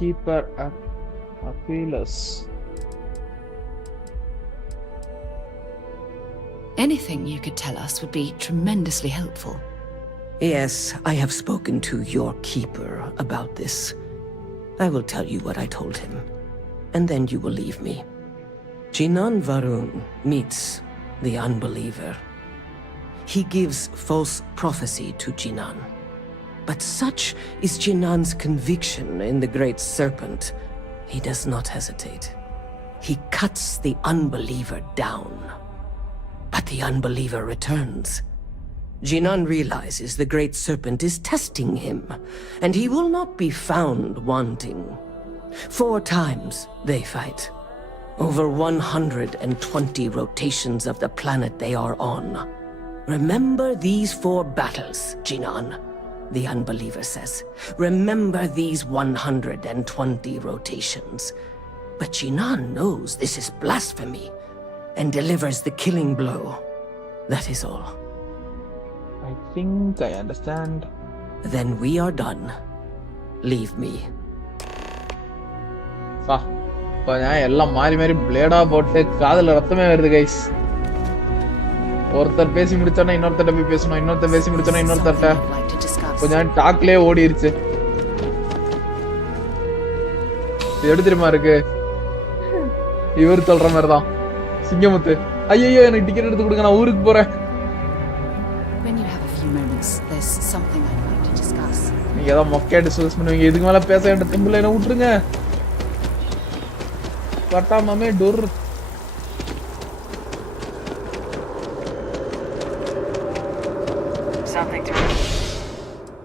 Keeper Aquilus. Anything you could tell us would be tremendously helpful. Yes, I have spoken to your keeper about this. I will tell you what I told him, and then you will leave me. Jinan Varun meets the unbeliever. He gives false prophecy to Jinan. But such is Jinan's conviction in the Great Serpent, he does not hesitate. He cuts the unbeliever down. but the unbeliever returns. Jinan realizes the Great Serpent is testing him, and he will not be found wanting. 4 times they fight. Over 120 rotations of the planet they are on. Remember these 4 battles, Jinan, the unbeliever says. Remember these 120 rotations. But Jinan knows this is blasphemy, and delivers the killing blow. That is all. I think I understand. Then we are done. Leave me. இப்போ நான் எல்லாம் மாறி மாறி பிளேடா போட்டு காதுல ரத்தமே வருது கைஸ். ஒருத்தர் பேசி முடிச்சோன்னா இன்னொருத்தர் போய் பேசணும், இன்னொருத்தர் பேசி முடிச்சோன்னா இன்னொருத்தர்ட்ட கொஞ்சம் டாக்லயே ஓடிருச்சு. இது எப்படி தெரியுமா இருக்கு? இவர் சொல்ற மாதிரி தான். சிங்கமுத்து, ஐயோ எனக்கு டிக்கெட் எடுத்து கொடுங்க, நான் ஊருக்கு போறேன். நீங்க ஏதாவது மொக்கையா டிஸ்கஸ் பண்ணுவீங்க, இதுக்கு மேல பேச வேண்டிய திம்புல என்ன விட்டுருங்க. பட்டாமே டொர்.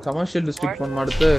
கமர்ஷியல் டிஸ்ட்ரிக்ட் ஃபோன் மாடுத்து.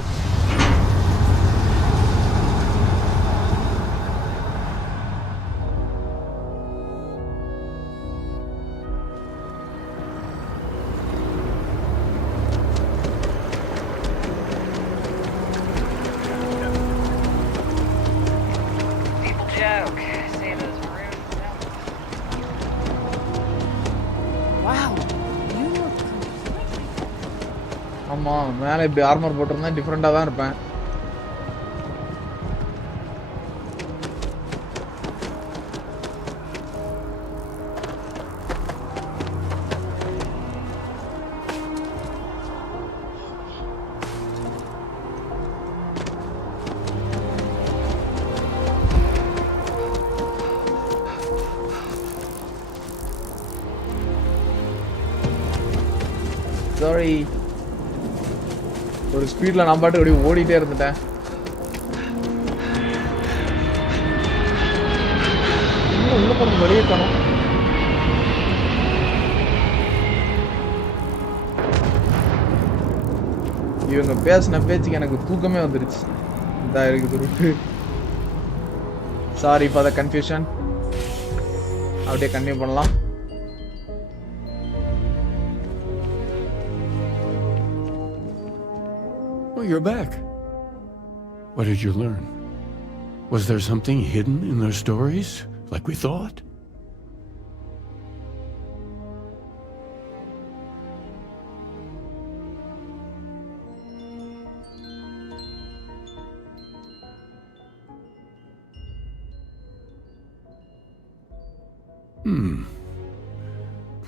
ஆமா, மேல இப்படி ஆர்மர் போட்டிருந்தா டிஃபரெண்டா தான் இருப்பேன். சாரி, ஒரு ஸ்பீட்ல நான் பாட்டு அப்படியே ஓடிட்டே இருந்துட்டேன். உள்ள போன வெளியே காணோம். இவங்க பேசின பேச்சுக்கு எனக்கு தூக்கமே வந்துருச்சு. இதா இருக்குது. Sorry for the confusion. அப்படியே கன்டினியூ பண்ணலாம். You're back. What did you learn? Was there something hidden in their stories, like we thought?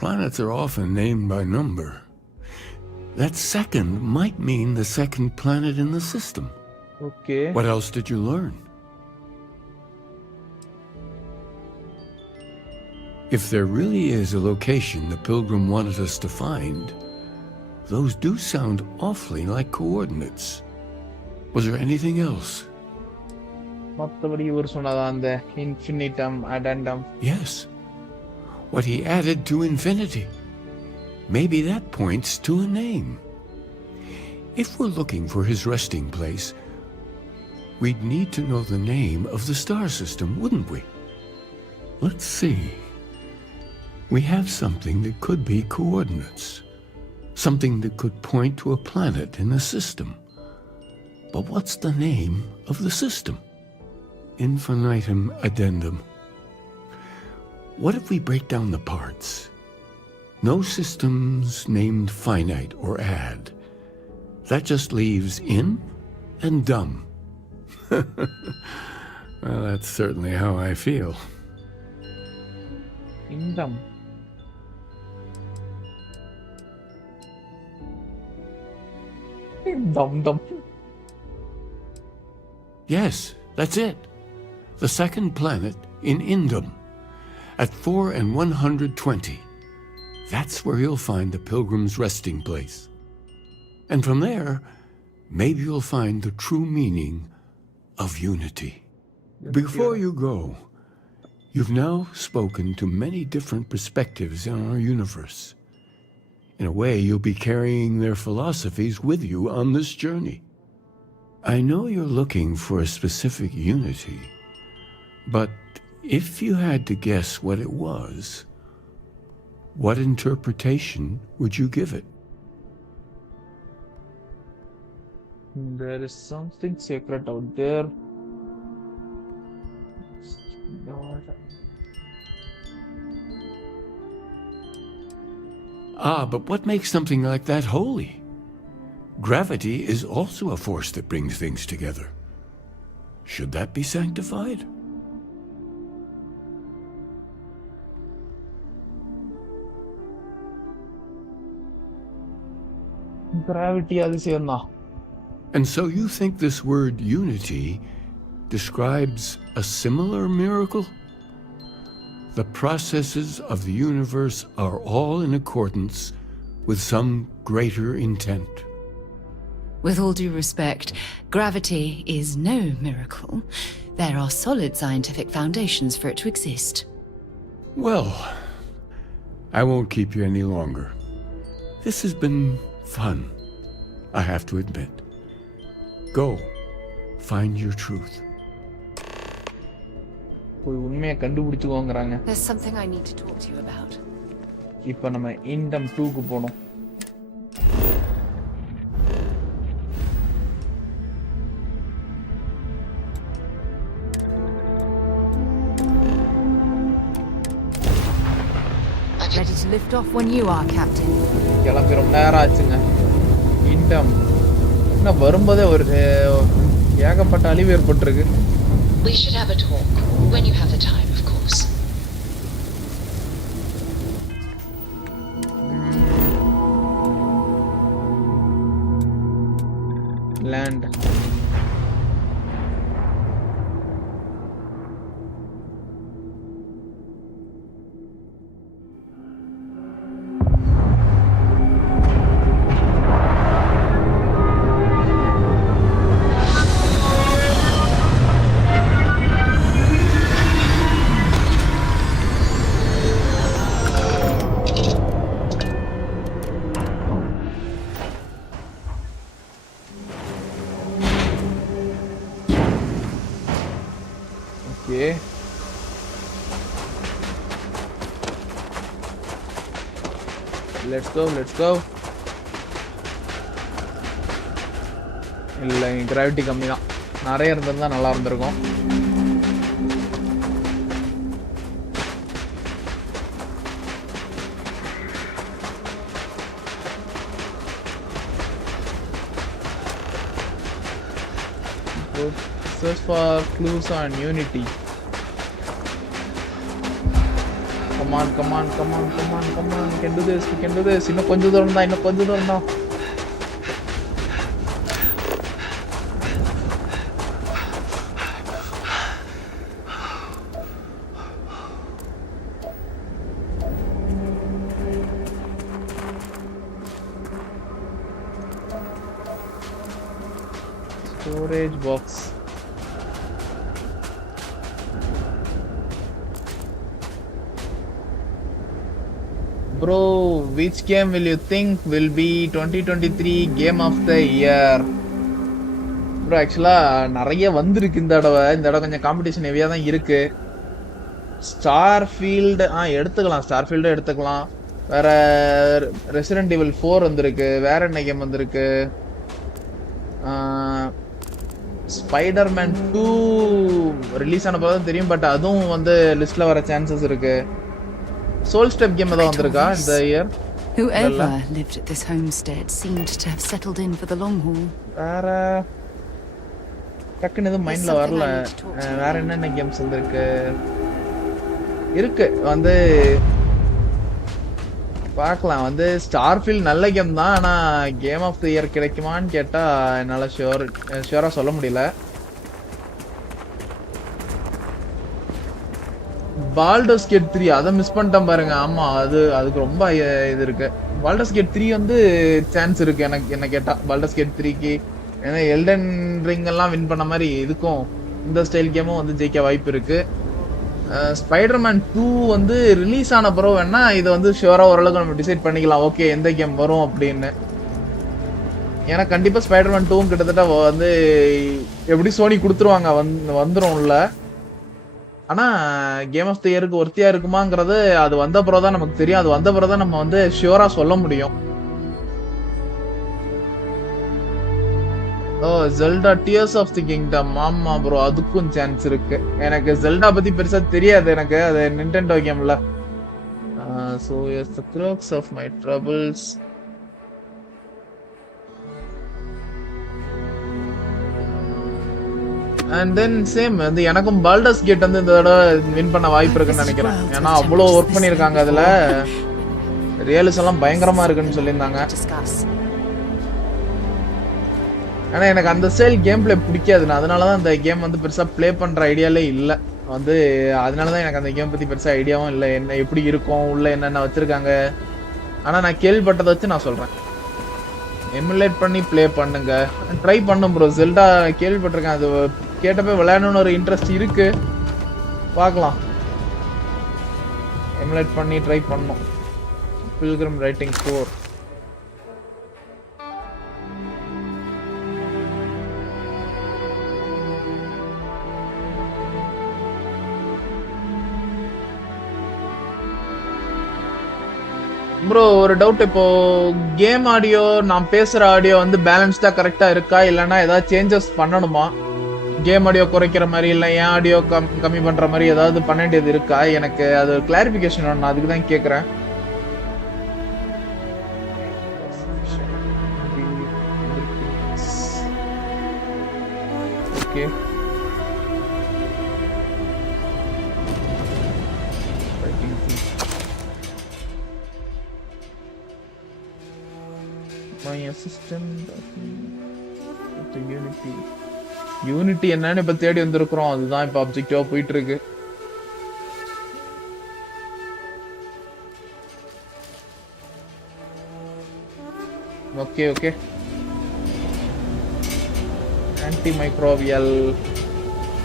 Planets are often named by number. That second might mean the second planet in the system. Okay. What else did you learn? If there really is a location the Pilgrim wanted us to find, those do sound awfully like coordinates. Was there anything else? மத்தபடி இவர் சொன்னதா அந்த infinitum addendum. Yes. What he added to infinity. Maybe that points to a name. If we're looking for his resting place, we'd need to know the name of the star system, wouldn't we? Let's see. We have something that could be coordinates. Something that could point to a planet in the system. But what's the name of the system? Infinitum addendum. What if we break down the parts? No systems named finite or add. That just leaves in and dumb. Well, that's certainly how I feel. In dumb. Dumb. Yes, that's it. The second planet in Indum. At 4 and 120. That's where you'll find the Pilgrim's resting place. And from there, maybe you'll find the true meaning of unity. Before you go, You've now spoken to many different perspectives in our universe. In a way, you'll be carrying their philosophies with you on this journey. I know you're looking for a specific unity, but if you had to guess what it was, what interpretation would you give it? There is something sacred out there. But what makes something like that holy? Gravity is also a force that brings things together. Should that be sanctified? Gravity adisiyamna. And so you think this word unity describes a similar miracle? The processes of the universe are all in accordance with some greater intent. With all due respect, gravity is no miracle. There are solid scientific foundations for it to exist. Well, I won't keep you any longer. This has been fun, I have to admit. Go, find your truth. There's something I need to talk to you about. இப்போ நம்ம இண்டம் 2க்கு போணும். Ready to lift off when you are, Captain. கிளம்பி ரொம்ப நேரம் ஆச்சுங்க. இண்டம் இன்னும் வரும்போதே ஒரு ஏகப்பட்ட அழிவு ஏற்பட்டிருக்கு. We should have a talk when you have the time, of course. Land. Okay. Let's go. இல்லை கிராவிட்டி கம்மி தான், நிறைய இருந்திருந்தா நல்லா இருந்திருக்கும். Search for clues on unity. Come on. We can do this. இன்னும் கொஞ்சம் தூரம் தான். Storage box. Bro, which game will you think will be 2023 game of the year? Bro, actually நிறைய வந்திருக்கு இந்த தடவை கொஞ்சம் காம்படிஷன் ஹெவியா தான் இருக்கு. Starfield Starfield எடுத்துக்கலாம். வேற Resident Evil 4 வந்திருக்கு. வேற என்ன கேம் வந்திருக்கு? Spider-Man 2 ரிலீஸ் ஆன போது தெரியும், பட் அதுவும் வந்து லிஸ்ட்ல வர சான்சஸ் இருக்கு. Soul Step game ஏதோ வந்திருக்கா இந்த year? Whoever lived at this homestead seemed to have settled in for the long haul. வேற டக்குன்னு எதுவும் மைண்ட்ல வரல. வேற என்னென்ன கேம்ஸ் இருக்கு வந்து பார்க்கலாம். வந்து Starfield நல்ல கேம் தான், ஆனா கேம் ஆஃப் தி இயர் கிடைக்குமான்னு கேட்டா என்னால ஷியோரா சொல்ல முடியல. Baldur's Gate 3 அதை மிஸ் பண்ணிட்டேன் பாருங்க. ஆமா, அதுக்கு ரொம்ப இது இருக்கு. Baldur's Gate 3 வந்து சான்ஸ் இருக்கு என்ன கேட்டா. Baldur's Gate 3க்கு ஏன்னா எல்டன் ரிங் எல்லாம் வின் பண்ண மாதிரி இதுக்கும் இந்த ஸ்டைல் கேமும் வந்து ஜெயிக்க வாய்ப்பு இருக்கு. ஸ்பைடர்மேன் 2 வந்து ரிலீஸ் ஆன பிறகு வேணா இதை வந்து ஷுவரா ஓரளவுக்கு நம்ம டிசைட் பண்ணிக்கலாம். ஓகே எந்த கேம் வரும் அப்படின்னு. ஏன்னா கண்டிப்பா ஸ்பைடர்மேன் 2 கிட்டத்தட்ட வந்து எப்படி சோனி கொடுத்துருவாங்க, வந்துரும் உள்ள. ஆனா கேம் ஆஃப் தி இயருக்கு ஒர்த்தியா இருக்குமாங்கிறது அது வந்த பிறகு தான் நமக்கு தெரியும். அது வந்த பிறகு தான் நம்ம வந்து ஷியூரா சொல்ல முடியும். Oh Zelda tears of the kingdom. ஆமா ப்ரோ, அதுக்கும் சான்ஸ் இருக்கு. எனக்கு ஜெல்டா பத்தி பெருசா தெரியாது. எனக்கு அது நிண்டெண்டோ கேம்ல. So yes the crux of my troubles. And then same வந்து எனக்கும் பால்டர்ஸ் கேட் வந்து இந்த தடவை வின் பண்ண வாய்ப்பு இருக்குன்னு நினைக்கிறேன். ஏன்னா அவ்வளோ ஒர்க் பண்ணியிருக்காங்க. அதுல ரியல்ஸ் எல்லாம் பயங்கரமா இருக்குன்னு சொல்லியிருந்தாங்க. ஆனா எனக்கு அந்த ஸ்டைல் கேம் பிளே பிடிக்காது. அதனாலதான் அந்த கேம் வந்து பெருசா பிளே பண்ற ஐடியாலே இல்லை வந்து. அதனாலதான் எனக்கு அந்த கேம் பத்தி பெருசா ஐடியாவும் இல்லை. என்ன எப்படி இருக்கும், உள்ள என்னென்ன வச்சிருக்காங்க. ஆனா நான் கேள்விப்பட்டதை வச்சு நான் சொல்றேன். எமுலேட் பண்ணி ப்ளே பண்ணுங்க, ட்ரை பண்ணும் ப்ரோ. ஜெல்டா கேள்விப்பட்டிருக்கேன். அது கேட்டப்ப விளையாடணும்னு ஒரு இன்ட்ரெஸ்ட் இருக்கு. பார்க்கலாம். எமுலேட் பண்ணி ட்ரை பண்ணோம். Pilgrim writing 4. ப்ரோ ஒரு டவுட். இப்போ கேம் ஆடியோ நான் பேசுற ஆடியோ வந்து பேலன்ஸ்டா கரெக்டா இருக்கா, இல்லைன்னா ஏதாவது சேஞ்சஸ் பண்ணணுமா? கேம் ஆடியோ குறைக்கிற மாதிரி இல்லை என் ஆடியோ கம்மி பண்ற மாதிரி ஏதாவது பண்ண வேண்டியது இருக்கா? எனக்கு அது கிளாரிபிகேஷன் வேணும். அதுக்கு தான் கேட்குறேன். Okay my assistant with unity என்னன்னு இப்ப தேடி வந்திருக்கிறோம். அதுதான் இப்ப அப்ஜெக்டிவா போயிட்டு இருக்கு. ஓகே ஓகே ஆன்டி மைக்ரோவியல்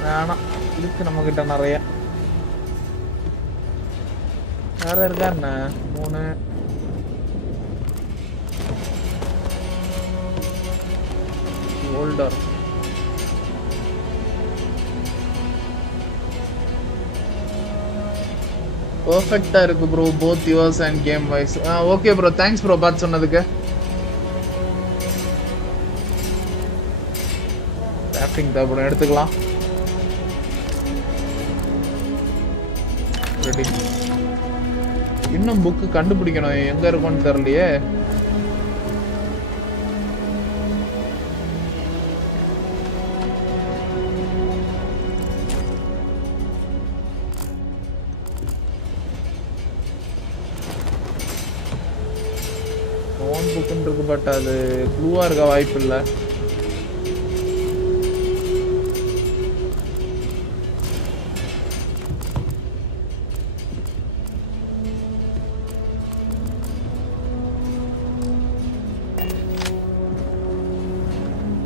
வேணாம், இருக்கு நம்ம கிட்ட நிறைய. வேற இருக்கா என்ன? 3 ஹோல்டர். பர்ஃபெக்ட்டா இருக்கு bro, both yours and game wise. Okay bro, thanks bro பார்த்து சொன்னதுக்கு. கிராஃப்டிங் தேவைப்படும், எடுத்துக்கலாம். ரெடி. இன்னும் புக்கு கண்டுபிடிக்கணும், எங்க இருக்கும்னு தெரியலையே. இருக்கு, பட் அது க்ளூவா இருக்க வாய்ப்பு இல்லை.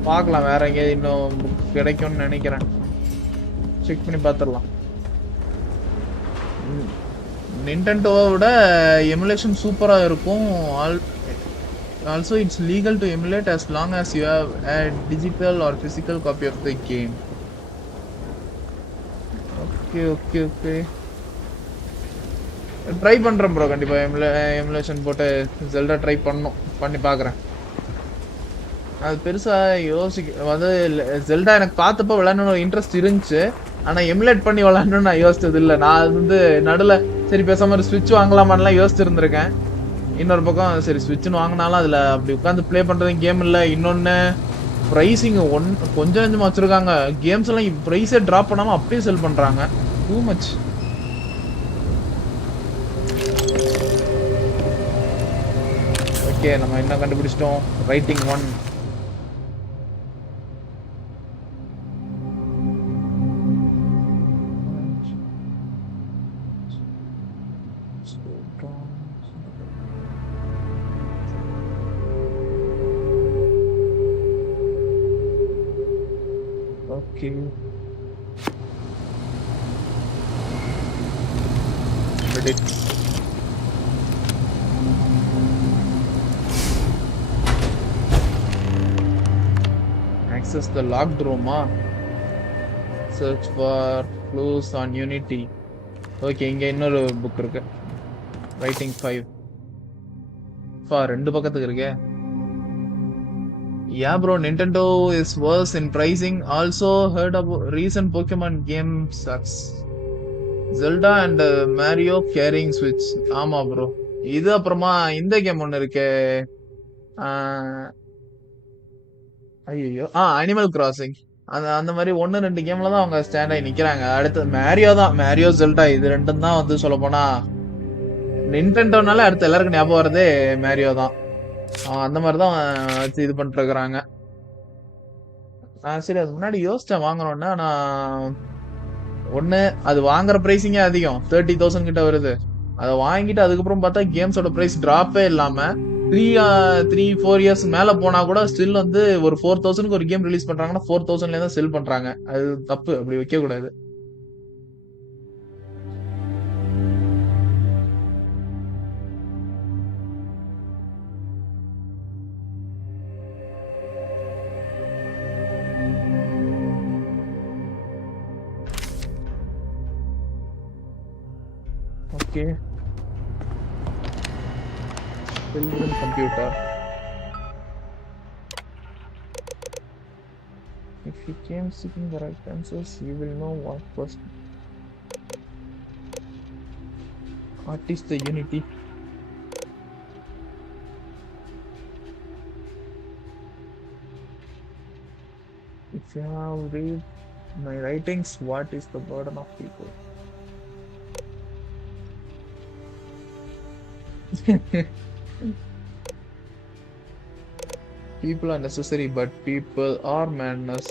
பார்க்கலாம், வேற எங்கேயாவது இன்னும் புக் கிடைக்கும்னு நினைக்கிறேன். செக் பண்ணி பார்த்துடலாம். நிண்டெண்டோவை விட எமுலேஷன் சூப்பரா இருக்கும். Also, it's legal to emulate as long as you have a digital or physical copy of the game. Okay. Try பண்றேன் ப்ரோ, கண்டிப்பா எமுலேஷன் போட்டு ஜெல்டா ட்ரை பண்ணி பார்க்குறேன். அது பெருசா வந்து ஜெல்டா எனக்கு பார்த்தப்ப விளையாடணும்னு இன்ட்ரெஸ்ட் இருந்துச்சு. ஆனா எமுலேட் பண்ணி விளையாடணும்னு நான் யோசிச்சது இல்லை. நான் வந்து நடுவில் சரி பேசாம ஒரு ஸ்விட்ச் வாங்கலாமான்லாம் யோசிச்சிருந்திருக்கேன். இன்னொரு பக்கம் சரி ஸ்விட்ச்னு வாங்கினாலும் அதில் அப்படி உட்காந்து ப்ளே பண்ணுறது கேம் இல்லை. இன்னொன்று ப்ரைஸிங் கொஞ்சம் கொஞ்சமாக வச்சுருக்காங்க. கேம்ஸ் எல்லாம் ப்ரைஸே ட்ராப் பண்ணாமல் அப்படியே செல் பண்ணுறாங்க. Too much. ஓகே, நம்ம என்ன கண்டுபிடிச்சிட்டோம்? ரைட்டிங் 1. edit. Access the locked room. Search for clues on Unity. Okay, இங்க இன்னொரு book இருக்கு. Writing 5. ரெண்டு பக்கத்துக்கு இருக்கே. Yeah, bro, Nintendo is worse in pricing. Also heard about recent Pokemon game sucks. Zelda and Mario carrying Switch. ஆமா bro. இது அப்புறமா இந்த கேம் ஒன்னு இருக்கு. ஐயோ அனிமல் கிராசிங். அந்த மாதிரி 1-2 கேம்ல தான் அவங்க ஸ்டாண்ட் ஆகி நிக்கிறாங்க. அடுத்து மேரியோ தான். மேரியோ ஜெல்டா இது ரெண்டும் தான் வந்து சொல்ல போனா நிண்டெண்டோனால அடுத்து எல்லாருக்கும் ஞாபகம் வரதே மேரியோ தான். அந்த மாதிரி தான் வச்சு இது பண்ணிட்டு இருக்கிறாங்க. சரி அது முன்னாடி யோசிச்சேன் வாங்கணும்னா நான் ஒண்ணு அது வாங்குற பிரைஸிங்கே அதிகம் 30,000 கிட்ட வருது. அதை வாங்கிட்டு அதுக்கப்புறம் பார்த்தா கேம்ஸோட பிரைஸ் டிராப்பே இல்லாம 3-4 இயர்ஸ் மேல போனா கூட ஸ்டில் வந்து ஒரு 4,000க்கு ஒரு கேம் ரிலீஸ் பண்றாங்கன்னா 4,000ல தான் செல் பண்றாங்க. அது தப்பு, அப்படி வைக்க கூடாது. Okay. Children computer. If you came seeking the right answers, you will know what was. What is the unity? If you have read my writings, what is the burden of people? People are necessary, but people are madness.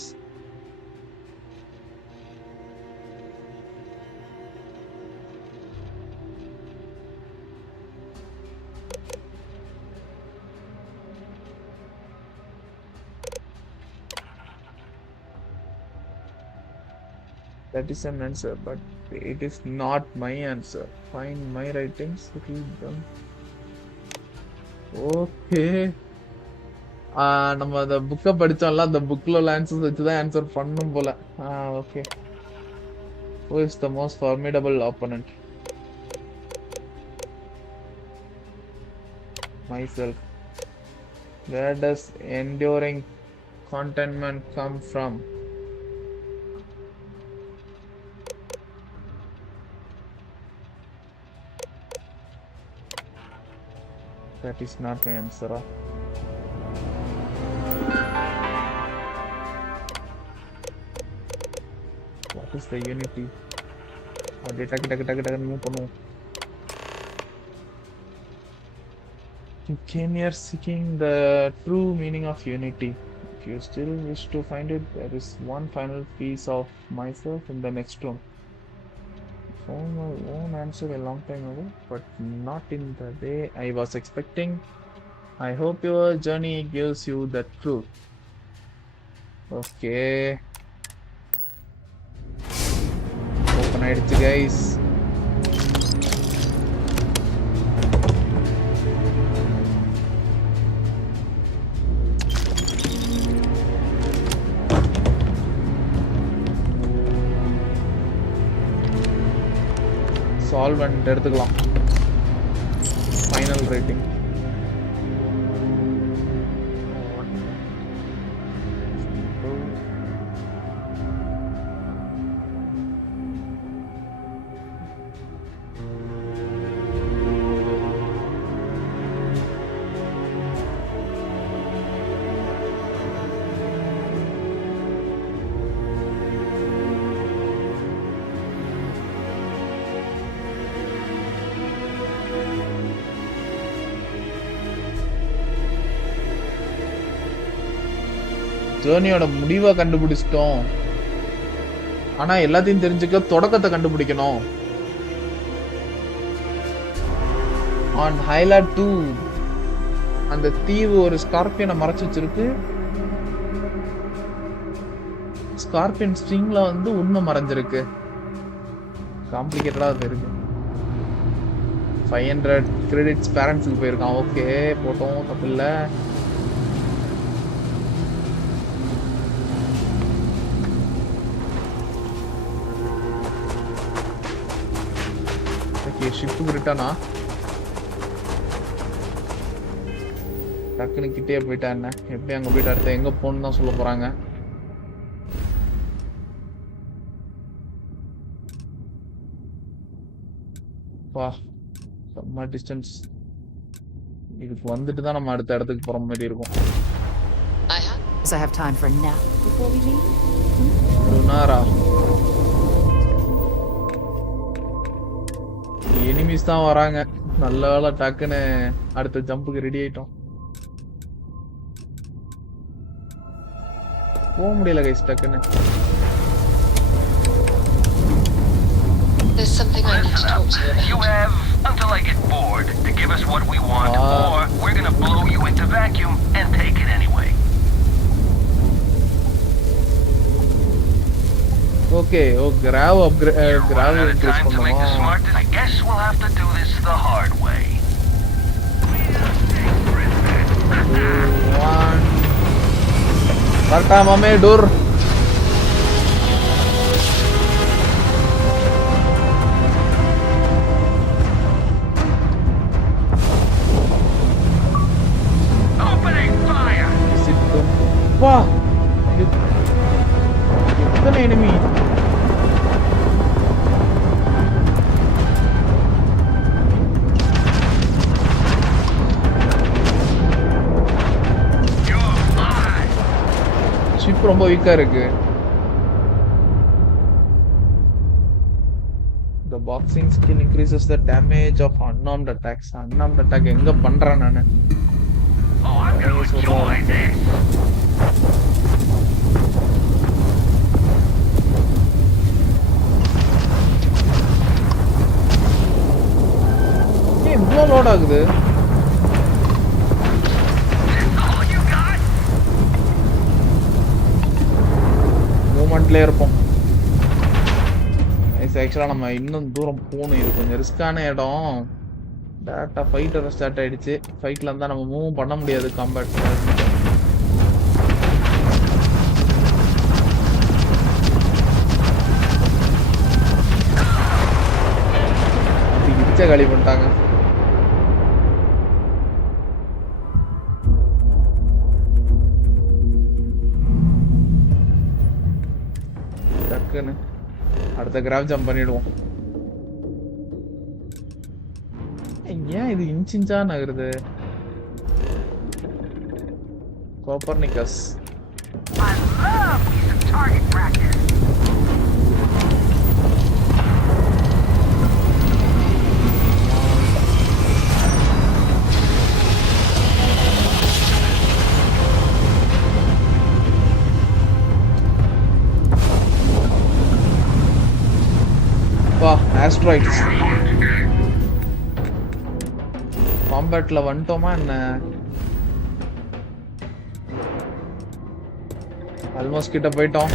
That is an answer, but it is not my answer. Find my writings, read them. Okay. நம்ம அந்த புக்கை படிச்சோம்ல, அந்த புக்ல உள்ள ஆன்சர்ஸ் வச்சு தான் ஆன்சர் பண்ணும் போல. Okay. Who is the most formidable opponent? Myself. Where does enduring contentment come from? That is not my answer. What is the unity? You came here seeking the true meaning of unity. If you still wish to find it, there is one final piece of myself in the next room. I found my own answer a long time ago, but not in the way I was expecting. I hope your journey gives you that truth. Okay. Open ஆயிடுச்சு guys. Solvent எடுத்துக்கலாம். Final rating ஜர்னியோட முடிவை கண்டுபிடிச்சிட்டோம். ஆனா எல்லாத்தையும் தெரிஞ்சுக்க தொடக்கத்தை கண்டுபிடிக்கணும். ஆன் ஹைலாட் 2 அந்த தீவு ஒரு ஸ்கார்பியனை மறைச்சு வச்சிருக்கு. ஸ்கார்பியன் ஸ்ட்ரிங்ல வந்து உண்மை மறைஞ்சிருக்கு. காம்ப்ளிகேட்டடா அது இருக்கு. 500 கிரெடிட்ஸ் பேரண்ட்ஸுக்கு போயிருக்கான். ஓகே போட்டோம், தப்பு இல்லை. ஓகே ஷிஃப்ட்டுக்கு ரிட்டர்னா? டக்குனு கிட்டே போயிட்டா என்ன? எப்படி அங்கே போயிட்டு அடுத்த எங்கே போகணுன்னு தான் சொல்ல போகிறாங்க. வா செம்ம டிஸ்டன்ஸ். இதுக்கு வந்துட்டு தான் நம்ம அடுத்த இடத்துக்கு போகிற மாதிரி இருக்கும். I have time for a nap before we leave. லுனாரா எனிமீஸ் தான் வராங்க. நல்ல வேளை டக்குன்னு அடுத்த ஜம்புக்கு ரெடி ஆயிட்டோம். போக முடியல கைஸ் டக்குன்னு. There's something I need to talk to you about. You have until I get bored to give us what we want, or we're gonna blow you into vacuum and take it anyway. Okay, grab increase பண்ணுமா? I guess we'll have to do this the hard way. 1 Pertama medur. Opening fire. Wah. Bukan enemy. Ship ரொம்ப வீக்கா இருக்கு. The boxing skill increases the damage of unarmed attacks. Unarmed attack எங்க பண்றேன் நானு? ஏன் இவ்வளோ லோட் ஆகுது? மூமெண்ட்ல இருப்போம். ஆக்சுவலா நம்ம இன்னும் தூரம் போகணும். இது கொஞ்சம் ரிஸ்கான இடம். டேரக்டா ஃபைட் வர ஸ்டார்ட் ஆயிடுச்சு. ஃபைட்ல இருந்தா நம்ம மூவ் பண்ண முடியாது காம்பேட். இடிச்ச காலி பண்ணிட்டாங்க. அடுத்த கிராப் ஜம்ப் பண்ணிடுவோம். ஏன் இது இன்ச்சிஞ்சா நகருது? Copernicus asteroids. காம்பேட்ல வந்துட்டோமா என்ன? ஆல்மோஸ்ட் கிட்ட போயிட்டோம்.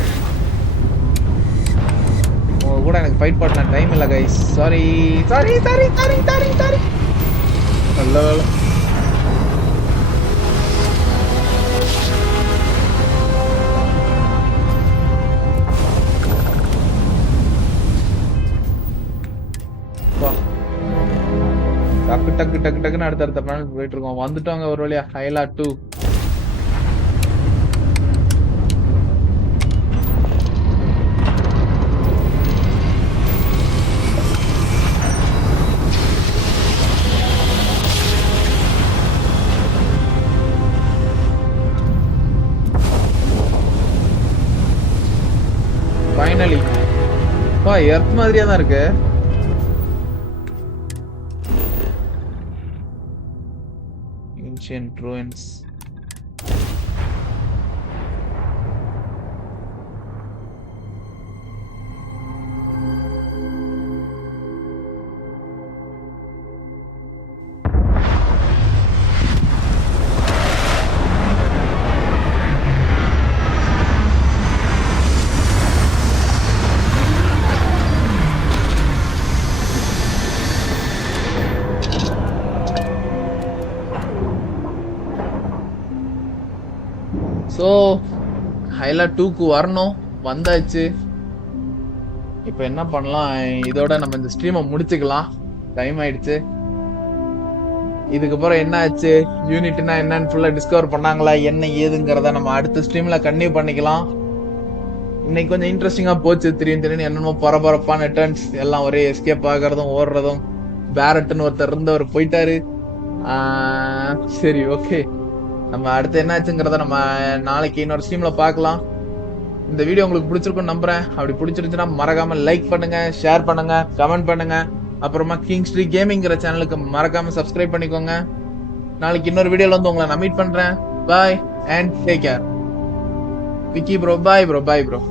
உங்க கூட எனக்கு ஃபைட் பண்ண டைம் இல்ல கைஸ். சாரி. நல்ல வேலை. டக்குன்னு அடுத்த பிளானட் போயிட்டு இருக்கோம். வந்துட்டோங்க ஒரு வழியா. ஹைலா 2 ஃபைனலி. எர்த் மாதிரியா தான் இருக்கு. Ancient ruins. ஸோ ஹைலா 2க்கு வரணும், வந்தாச்சு. இப்போ என்ன பண்ணலாம், இதோட நம்ம இந்த ஸ்ட்ரீமை முடிச்சுக்கலாம், டைம் ஆயிடுச்சு. இதுக்கப்புறம் என்ன ஆச்சு, யூனிட்னா என்னன்னு ஃபுல்லா டிஸ்கவர் பண்ணாங்களா, என்ன ஏதுங்கிறத நம்ம அடுத்த ஸ்ட்ரீம்ல கன்டினியூ பண்ணிக்கலாம். இன்னைக்கு கொஞ்சம் இன்ட்ரெஸ்டிங்கா போச்சு. திடீர்னு என்னென்னமோ பரபரப்பான டர்ன்ஸ், எல்லாம் ஒரே எஸ்கேப் ஆகிறதும் ஓடுறதும். பேரட்னு ஒருத்தர் இருந்தவர் போயிட்டாரு. சரி, ஓகே. நம்ம அடுத்து என்னாச்சுங்கிறத நம்ம நாளைக்கு இன்னொரு ஸ்ட்ரீம்ல பார்க்கலாம். இந்த வீடியோ உங்களுக்கு பிடிச்சிருக்கும்னு நம்புறேன். அப்படி பிடிச்சிருந்துச்சுன்னா மறக்காம லைக் பண்ணுங்க, ஷேர் பண்ணுங்க, கமெண்ட் பண்ணுங்க. அப்புறமா கிங்ஸ்ட்ரீக் கேமிங்கிற சேனலுக்கு மறக்காம சப்ஸ்கிரைப் பண்ணிக்கோங்க. நாளைக்கு இன்னொரு வீடியோல வந்து உங்களை நான் மீட் பண்றேன். Bye and take care. Vicky bro, bye bro, bye bro.